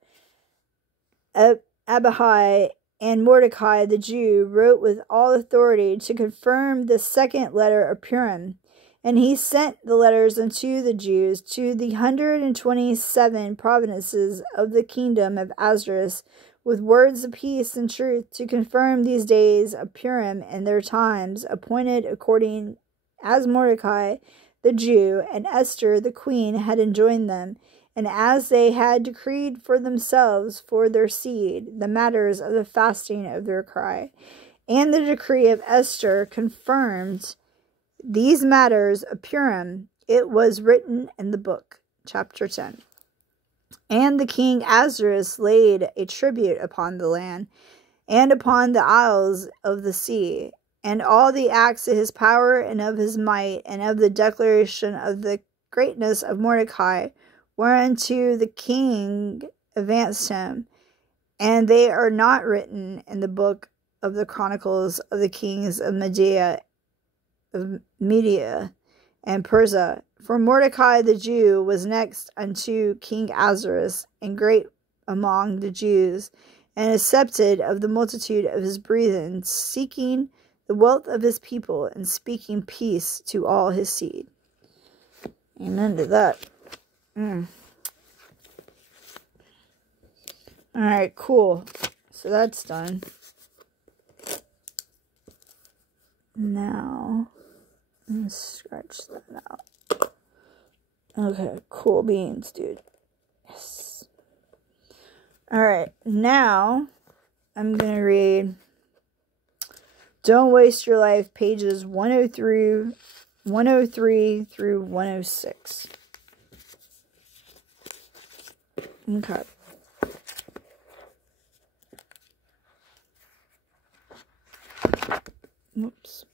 Abihai, and Mordecai the Jew, wrote with all authority to confirm the second letter of Purim. And he sent the letters unto the Jews to the 127 provinces of the kingdom of Ahasuerus, with words of peace and truth, to confirm these days of Purim and their times, appointed according as Mordecai the Jew and Esther the queen had enjoined them, and as they had decreed for themselves for their seed the matters of the fasting of their cry. And the decree of Esther confirmed these matters of Purim. It was written in the book. Chapter 10. And the king Ahasuerus laid a tribute upon the land, and upon the isles of the sea, and all the acts of his power and of his might, and of the declaration of the greatness of Mordecai, whereunto the king advanced him. and they are not written in the book of the chronicles of the kings of Media and Persia. For Mordecai the Jew was next unto King Ahasuerus, and great among the Jews, and accepted of the multitude of his brethren, seeking the wealth of his people, and speaking peace to all his seed. Amen to that. Alright, cool. So that's done. Now, let's scratch that out. Okay, cool beans, dude. Yes. Alright, now I'm going to read Don't Waste Your Life, pages 103 through 106. Okay. Oops.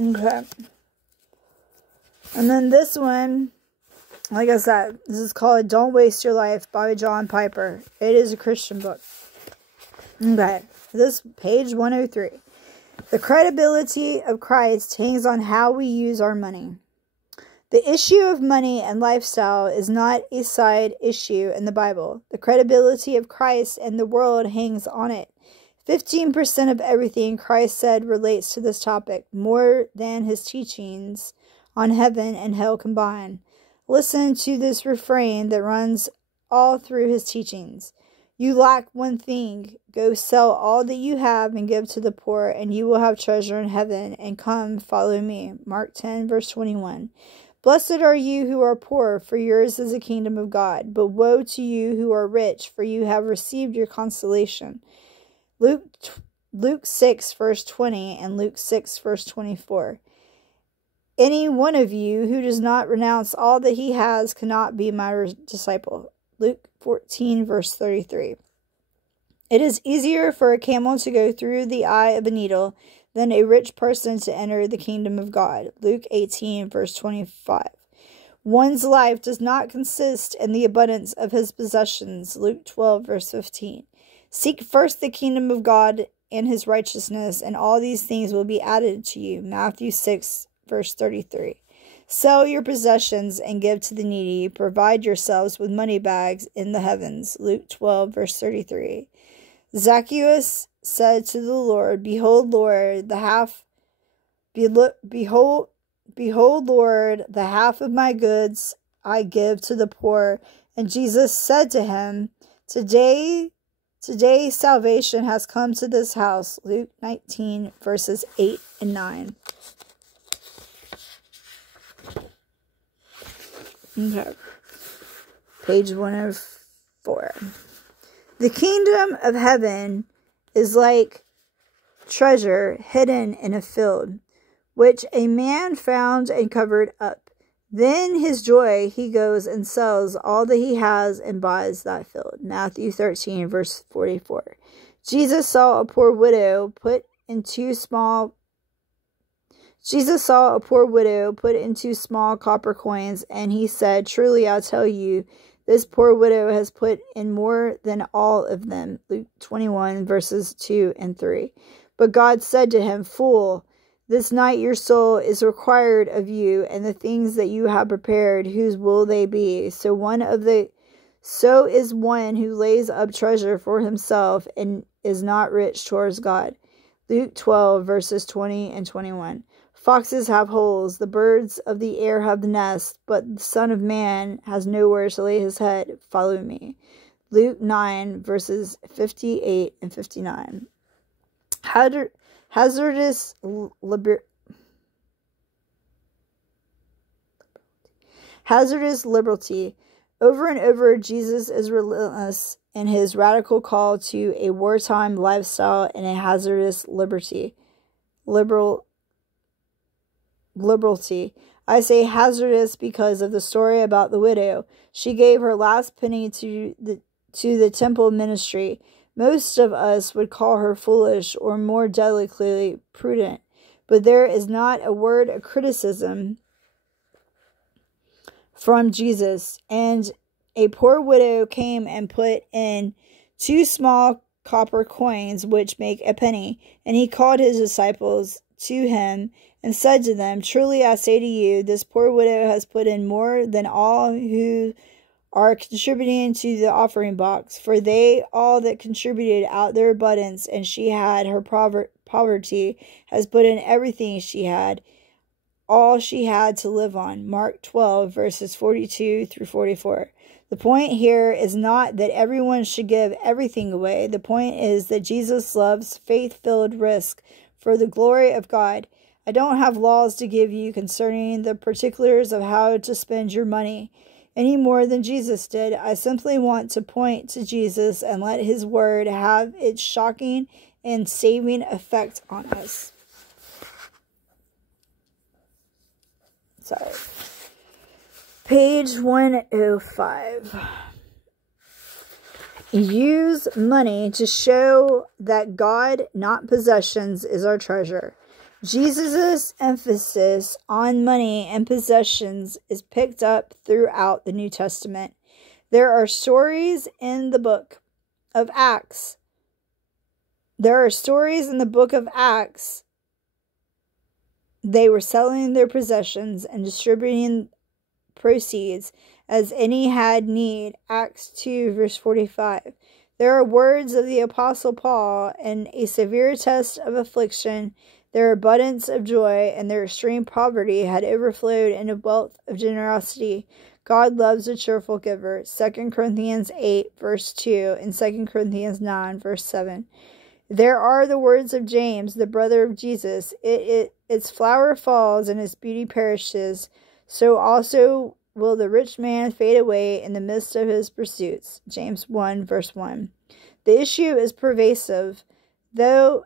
Okay. And then this one, like I said, this is called Don't Waste Your Life by John Piper. It is a Christian book. Okay. This page 103. The credibility of Christ hangs on how we use our money. The issue of money and lifestyle is not a side issue in the Bible. The credibility of Christ and the world hangs on it. 15% of everything Christ said relates to this topic, more than his teachings on heaven and hell combined. Listen to this refrain that runs all through his teachings. You lack one thing. Go sell all that you have and give to the poor, and you will have treasure in heaven, and come, follow me. Mark 10, verse 21. Blessed are you who are poor, for yours is the kingdom of God. But woe to you who are rich, for you have received your consolation. Luke 6, verse 20, and Luke 6, verse 24. Any one of you who does not renounce all that he has cannot be my disciple. Luke 14, verse 33. It is easier for a camel to go through the eye of a needle than a rich person to enter the kingdom of God. Luke 18, verse 25. One's life does not consist in the abundance of his possessions. Luke 12, verse 15. Seek first the kingdom of God and his righteousness, and all these things will be added to you. Matthew 6, verse 33. Sell your possessions and give to the needy. Provide yourselves with money bags in the heavens. Luke 12, verse 33. Zacchaeus said to the Lord, Behold, Lord, Lord, the half of my goods I give to the poor. And Jesus said to him, Today salvation has come to this house. Luke 19, verses 8 and 9. Okay. Page 104. The kingdom of heaven is like treasure hidden in a field, which a man found and covered up. Then his joy, he goes and sells all that he has and buys that field. Matthew 13, verse 44. Jesus saw a poor widow put into small copper coins, and he said, Truly I tell you, this poor widow has put in more than all of them. Luke 21, verses 2 and 3. But God said to him, Fool, this night your soul is required of you, and the things that you have prepared, whose will they be? So is one who lays up treasure for himself and is not rich towards God. Luke 12, verses 20 and 21. Foxes have holes, the birds of the air have nests, but the Son of Man has nowhere to lay his head. Follow me. Luke 9, verses 58 and 59. Hazardous Liberality. Over and over, Jesus is relentless in his radical call to a wartime lifestyle and a hazardous liberality. I say hazardous because of the story about the widow. She gave her last penny to the temple ministry. Most of us would call her foolish or more delicately prudent, but there is not a word of criticism from Jesus. And a poor widow came and put in 2 small copper coins, which make a penny. And he called his disciples to him and said to them, Truly I say to you, this poor widow has put in more than all who are contributing to the offering box, for they all that contributed out their abundance, and she had her poverty, has put in everything she had, all she had to live on. Mark 12, verses 42 through 44. The point here is not that everyone should give everything away. The point is that Jesus loves faith-filled risk for the glory of God. I don't have laws to give you concerning the particulars of how to spend your money, any more than Jesus did. I simply want to point to Jesus and let his word have its shocking and saving effect on us. Sorry. Page 105. Use money to show that God, not possessions, is our treasure. Jesus' emphasis on money and possessions is picked up throughout the New Testament. There are stories in the book of Acts. They were selling their possessions and distributing proceeds as any had need. Acts 2, verse 45. There are words of the Apostle Paul: in a severe test of affliction, their abundance of joy and their extreme poverty had overflowed into wealth of generosity. God loves a cheerful giver. 2 Corinthians 8, verse 2, and 2 Corinthians 9, verse 7. There are the words of James, the brother of Jesus: its flower falls and its beauty perishes, so also will the rich man fade away in the midst of his pursuits. James 1, verse 1. The issue is pervasive, though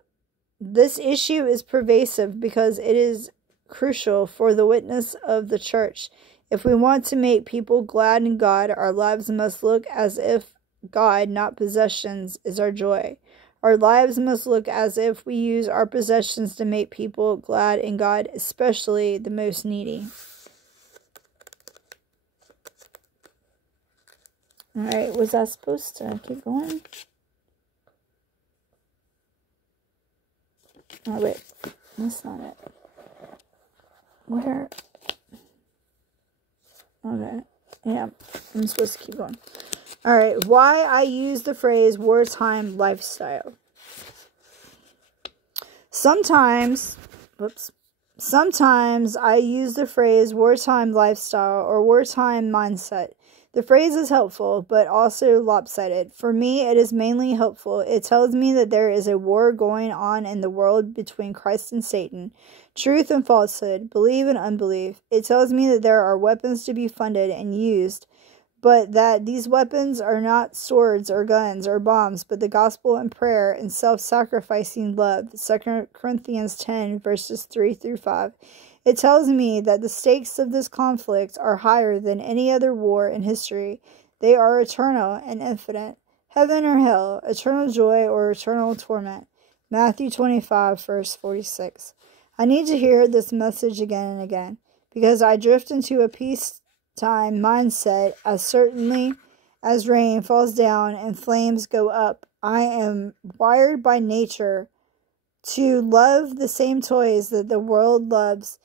this issue is pervasive because it is crucial for the witness of the church. If we want to make people glad in God, our lives must look as if God, not possessions, is our joy. Our lives must look as if we use our possessions to make people glad in God, especially the most needy. Alright, was I supposed to keep going? Oh, wait. That's not it. Where? Okay. Yeah, I'm supposed to keep going. Alright, why I use the phrase wartime lifestyle. Sometimes I use the phrase wartime lifestyle or wartime mindset. The phrase is helpful, but also lopsided. For me, it is mainly helpful. It tells me that there is a war going on in the world between Christ and Satan, truth and falsehood, belief and unbelief. It tells me that there are weapons to be funded and used, but that these weapons are not swords or guns or bombs, but the gospel and prayer and self-sacrificing love. 2 Corinthians 10, verses 3 through 5. It tells me that the stakes of this conflict are higher than any other war in history. They are eternal and infinite. Heaven or hell, eternal joy or eternal torment. Matthew 25, verse 46. I need to hear this message again and again, because I drift into a peacetime mindset as certainly as rain falls down and flames go up. I am wired by nature to love the same toys that the world loves.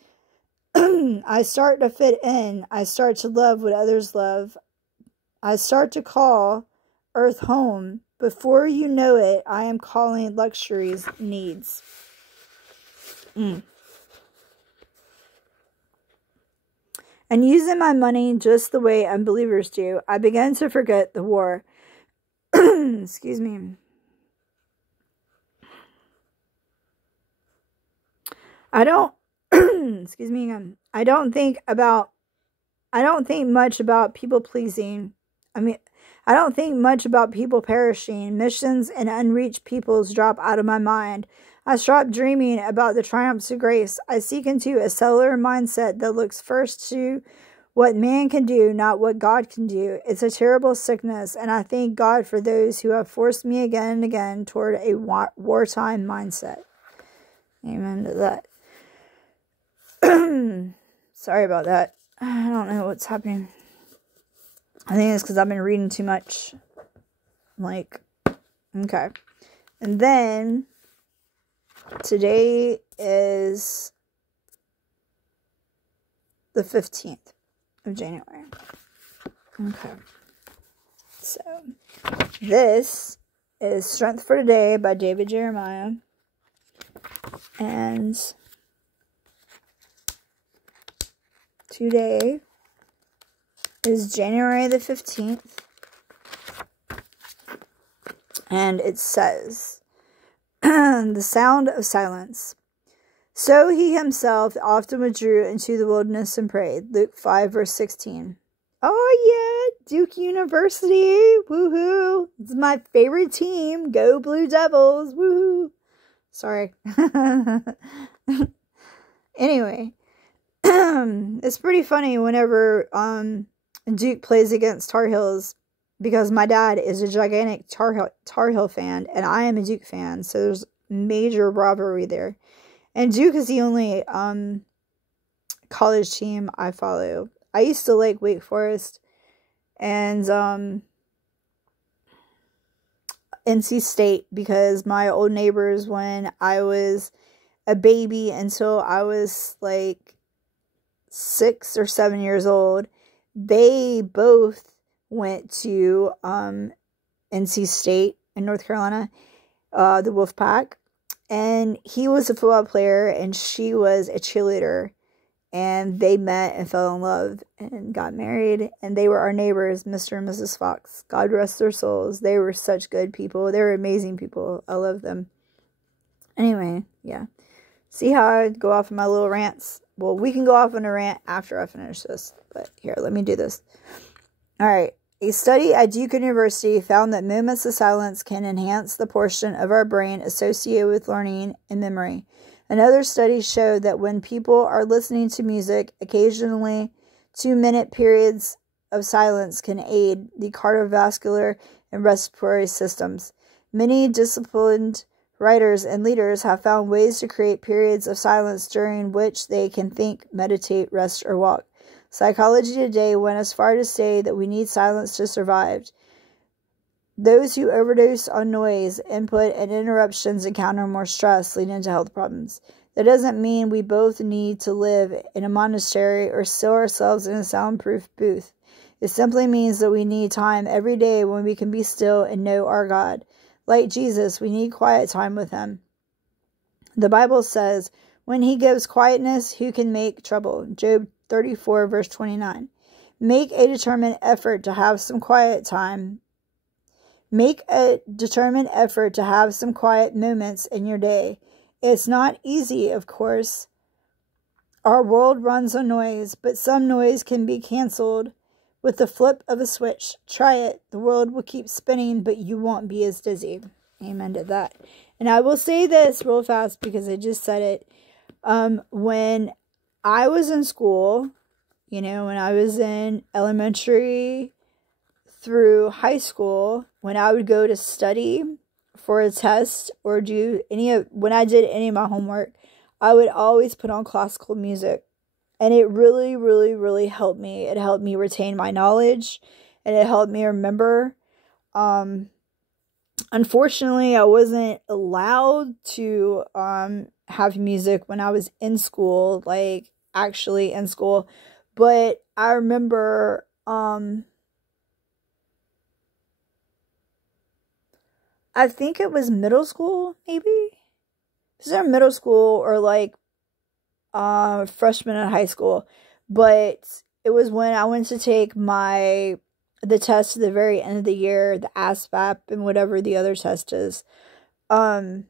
I start to fit in. I start to love what others love. I start to call earth home. Before you know it, I am calling luxuries needs. And using my money just the way unbelievers do, I began to forget the war. Excuse me. I don't think much about people pleasing. I don't think much about people perishing. Missions and unreached peoples drop out of my mind. I stop dreaming about the triumphs of grace. I seek into a cellular mindset that looks first to what man can do, not what God can do. It's a terrible sickness, and I thank God for those who have forced me again and again toward a wartime mindset. Amen to that. Sorry about that. I don't know what's happening. I think it's because I've been reading too much. Like, okay. And then, today is the 15th of January. Okay. So, this is Strength for Today by David Jeremiah. And today is January the 15th. And it says, the sound of silence. So he himself often withdrew into the wilderness and prayed. Luke 5, verse 16. Oh, yeah. Duke University. Woohoo. It's my favorite team. Go Blue Devils. Woohoo. Sorry. Anyway. It's pretty funny whenever Duke plays against Tar Heels, because my dad is a gigantic Tar Heel fan, and I am a Duke fan, so there's major rivalry there. And Duke is the only college team I follow. I used to like Wake Forest and NC State, because my old neighbors, when I was a baby until I was like 6 or 7 years old, they both went to NC State in North Carolina, the Wolfpack, and he was a football player and she was a cheerleader, and they met and fell in love and got married, and they were our neighbors, Mr. and Mrs. Fox. God rest their souls. They were such good people. They were amazing people. I love them. Anyway, yeah. See how I go off on my little rants? Well, we can go off on a rant after I finish this, but here, let me do this. All right. A study at Duke University found that moments of silence can enhance the portion of our brain associated with learning and memory. Another study showed that when people are listening to music, occasionally 2-minute periods of silence can aid the cardiovascular and respiratory systems. Many disciplined writers and leaders have found ways to create periods of silence during which they can think, meditate, rest, or walk. Psychology Today went as far to say that we need silence to survive. Those who overdose on noise, input, and interruptions encounter more stress, leading to health problems. That doesn't mean we both need to live in a monastery or seal ourselves in a soundproof booth. It simply means that we need time every day when we can be still and know our God. Like Jesus, we need quiet time with Him. The Bible says, when He gives quietness, who can make trouble? Job 34, verse 29. Make a determined effort to have some quiet time. Make a determined effort to have some quiet moments in your day. It's not easy, of course. Our world runs on noise, but some noise can be canceled with the flip of a switch. Try it. The world will keep spinning, but you won't be as dizzy. Amen to that. And I will say this real fast because I just said it. When I was in school, when I was in elementary through high school, when I would go to study for a test or when I did any of my homework, I would always put on classical music. And it really, really, really helped me. It helped me retain my knowledge, and it helped me remember. Unfortunately, I wasn't allowed to have music when I was in school, like actually in school. But I remember I think it was middle school, maybe. It was either middle school or like freshman in high school. But it was when I went to take the test at the very end of the year, the ASVAB and whatever the other test is. I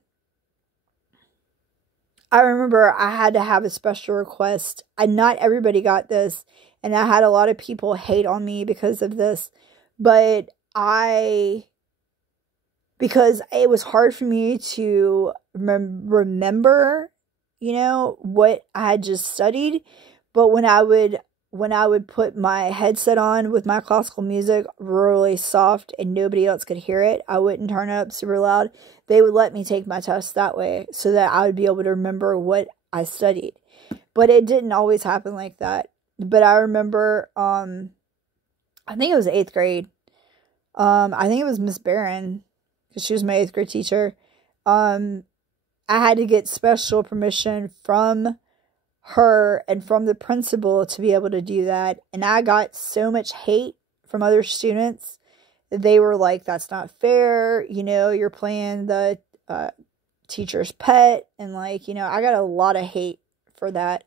remember I had to have a special request. Not everybody got this, and I had a lot of people hate on me because of this. But because it was hard for me to remember, what I had just studied. But when I would put my headset on with my classical music really soft and nobody else could hear it, I wouldn't turn it up super loud. They would let me take my test that way so that I would be able to remember what I studied. But it didn't always happen like that. But I remember I think it was 8th grade. I think it was Miss Barron, because she was my 8th grade teacher. I had to get special permission from her and from the principal to be able to do that. And I got so much hate from other students. They were like, that's not fair. You know, you're playing the teacher's pet. And like, you know, I got a lot of hate for that.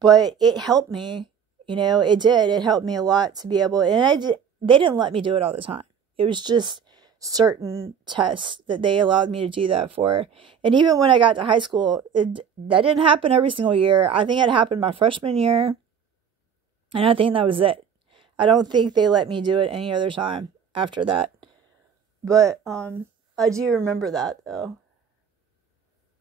But it helped me. You know, it did. It helped me a lot to be able, and they didn't let me do it all the time. It was just certain tests that they allowed me to do that for. And even when I got to high school, that didn't happen every single year. I think it happened my freshman year. And I think that was it. I don't think they let me do it any other time after that. But I do remember that though.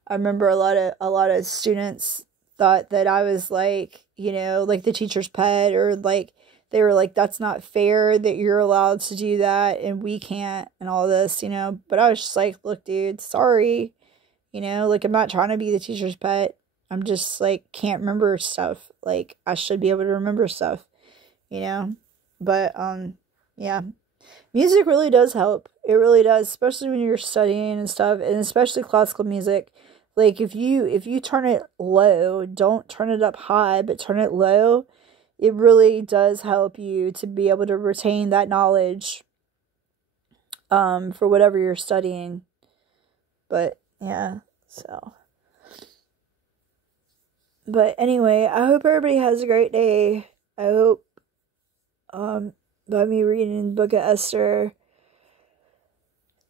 I remember a lot of students thought that I was like, you know, like the teacher's pet, or like they were like, that's not fair that you're allowed to do that and we can't, and all this, you know. But I was just like, look, dude, sorry. You know, like, I'm not trying to be the teacher's pet. I'm just like, can't remember stuff. Like, I should be able to remember stuff, you know. But yeah. Music really does help. It really does, especially when you're studying and stuff, and especially classical music. Like, if you turn it low, don't turn it up high, but turn it low, it really does help you to be able to retain that knowledge for whatever you're studying. But yeah, so. But anyway, I hope everybody has a great day. I hope by me reading the book of Esther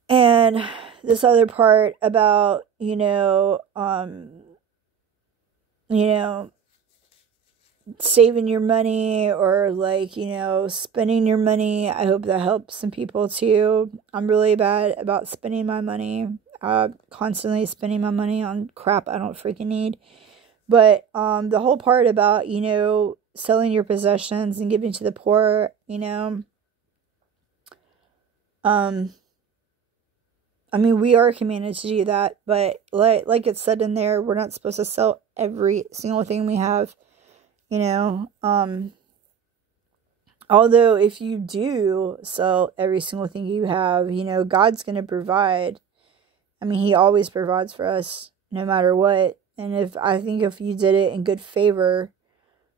and this other part about, you know, saving your money, or like, you know, spending your money. I hope that helps some people too. I'm really bad about spending my money. Constantly spending my money on crap I don't freaking need. But the whole part about, you know, selling your possessions and giving to the poor, you know, I mean, we are commanded to do that, but like it said in there, we're not supposed to sell every single thing we have, you know. Although if you do sell every single thing you have, you know, God's going to provide. I mean, he always provides for us no matter what. And I think if you did it in good favor,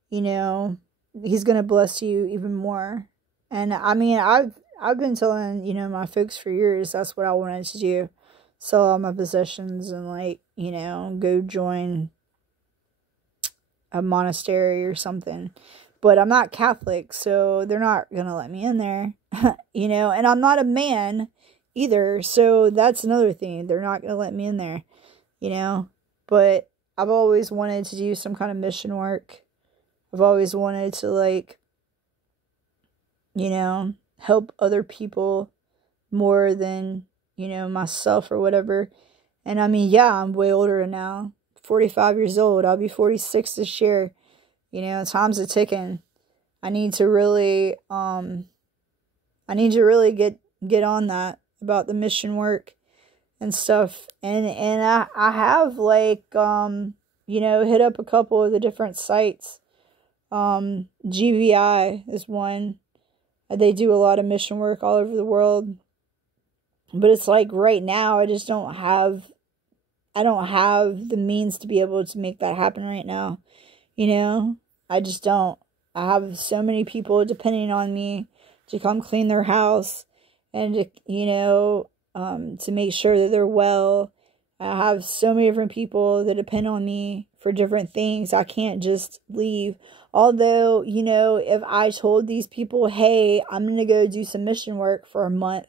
you know, he's going to bless you even more. And I mean, I've been telling, you know, my folks for years, that's what I wanted to do. Sell all my possessions and, like, you know, go join a monastery or something. But I'm not Catholic, so they're not going to let me in there, you know. And I'm not a man either, so that's another thing. They're not going to let me in there, you know. But I've always wanted to do some kind of mission work. I've always wanted to, like, you know, help other people more than, you know, myself or whatever. And I mean, yeah, I'm way older now. 45 years old. I'll be 46 this year. You know, time's a ticking. I need to really get on that about the mission work and stuff. And I have, like, you know, hit up a couple of the different sites. GVI is one. They do a lot of mission work all over the world. But it's like right now, I don't have the means to be able to make that happen right now. You know, I just don't. I have so many people depending on me to come clean their house and to, you know, to make sure that they're well. I have so many different people that depend on me for different things. I can't just leave. Although, you know, if I told these people, hey, I'm going to go do some mission work for a month,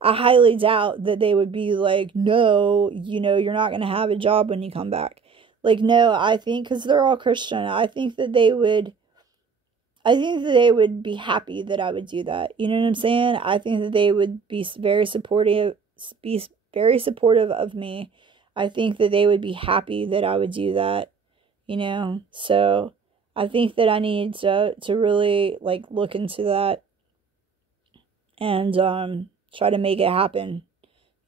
I highly doubt that they would be like, no, you know, you're not going to have a job when you come back. Like, no, I think, because they're all Christian, I think that they would be happy that I would do that. You know what I'm saying? I think that they would be very supportive of me. I think that they would be happy that I would do that, you know? So I think that I need to really, like, look into that and try to make it happen.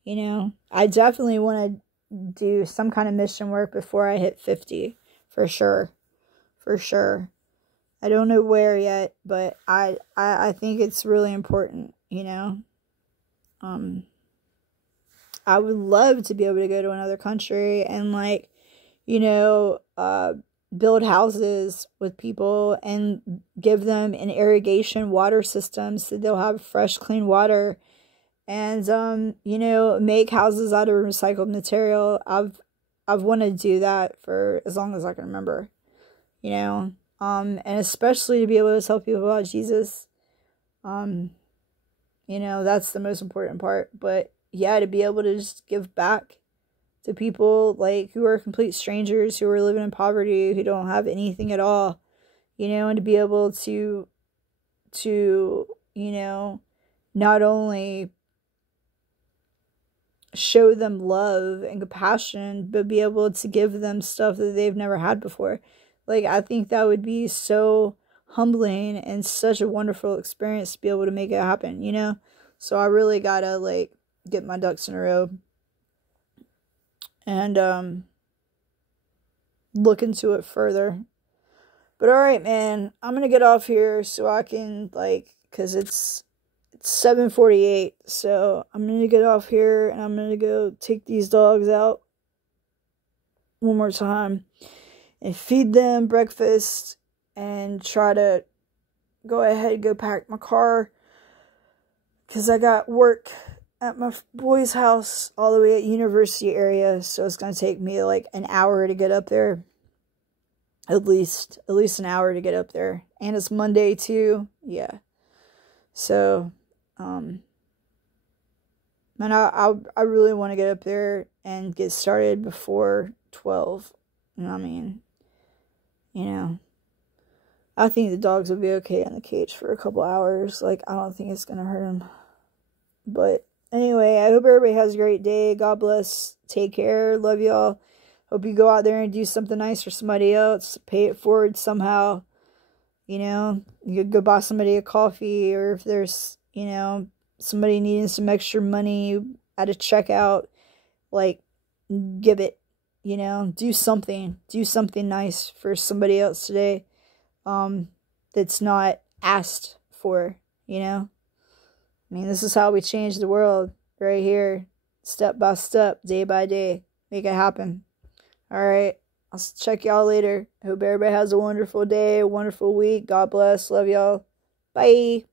You know, I definitely want to do some kind of mission work before I hit 50, for sure. I don't know where yet, but I think it's really important, I would love to be able to go to another country and like, build houses with people and give them an irrigation water system so they'll have fresh, clean water, and make houses out of recycled material. I've wanted to do that for as long as I can remember, and especially to be able to tell people about Jesus. That's the most important part. But yeah, to be able to just give back to people like who are complete strangers, who are living in poverty, who don't have anything at all, and to be able to not only show them love and compassion, but be able to give them stuff that they've never had before. Like, I think that would be so humbling and such a wonderful experience to be able to make it happen, So I really gotta, like, get my ducks in a row and look into it further. But alright, man, I'm gonna get off here so I can, like, because it's 7:48, so I'm gonna get off here and I'm gonna go take these dogs out one more time and feed them breakfast and try to go ahead and go pack my car, because I got work at my boy's house all the way at University area, so it's gonna take me like an hour to get up there. At least an hour to get up there. And it's Monday too. Yeah. So and I really want to get up there and get started before 12. I mean, I think the dogs will be okay in the cage for a couple hours. Like, I don't think it's going to hurt them. But anyway, I hope everybody has a great day. God bless. Take care. Love y'all. Hope you go out there and do something nice for somebody else. Pay it forward somehow. You could go buy somebody a coffee, or if there's, somebody needing some extra money at a checkout, like, give it, do something nice for somebody else today, that's not asked for, I mean, this is how we change the world, right here, step by step, day by day, make it happen. Alright, I'll check y'all later. Hope everybody has a wonderful day, a wonderful week. God bless, love y'all, bye.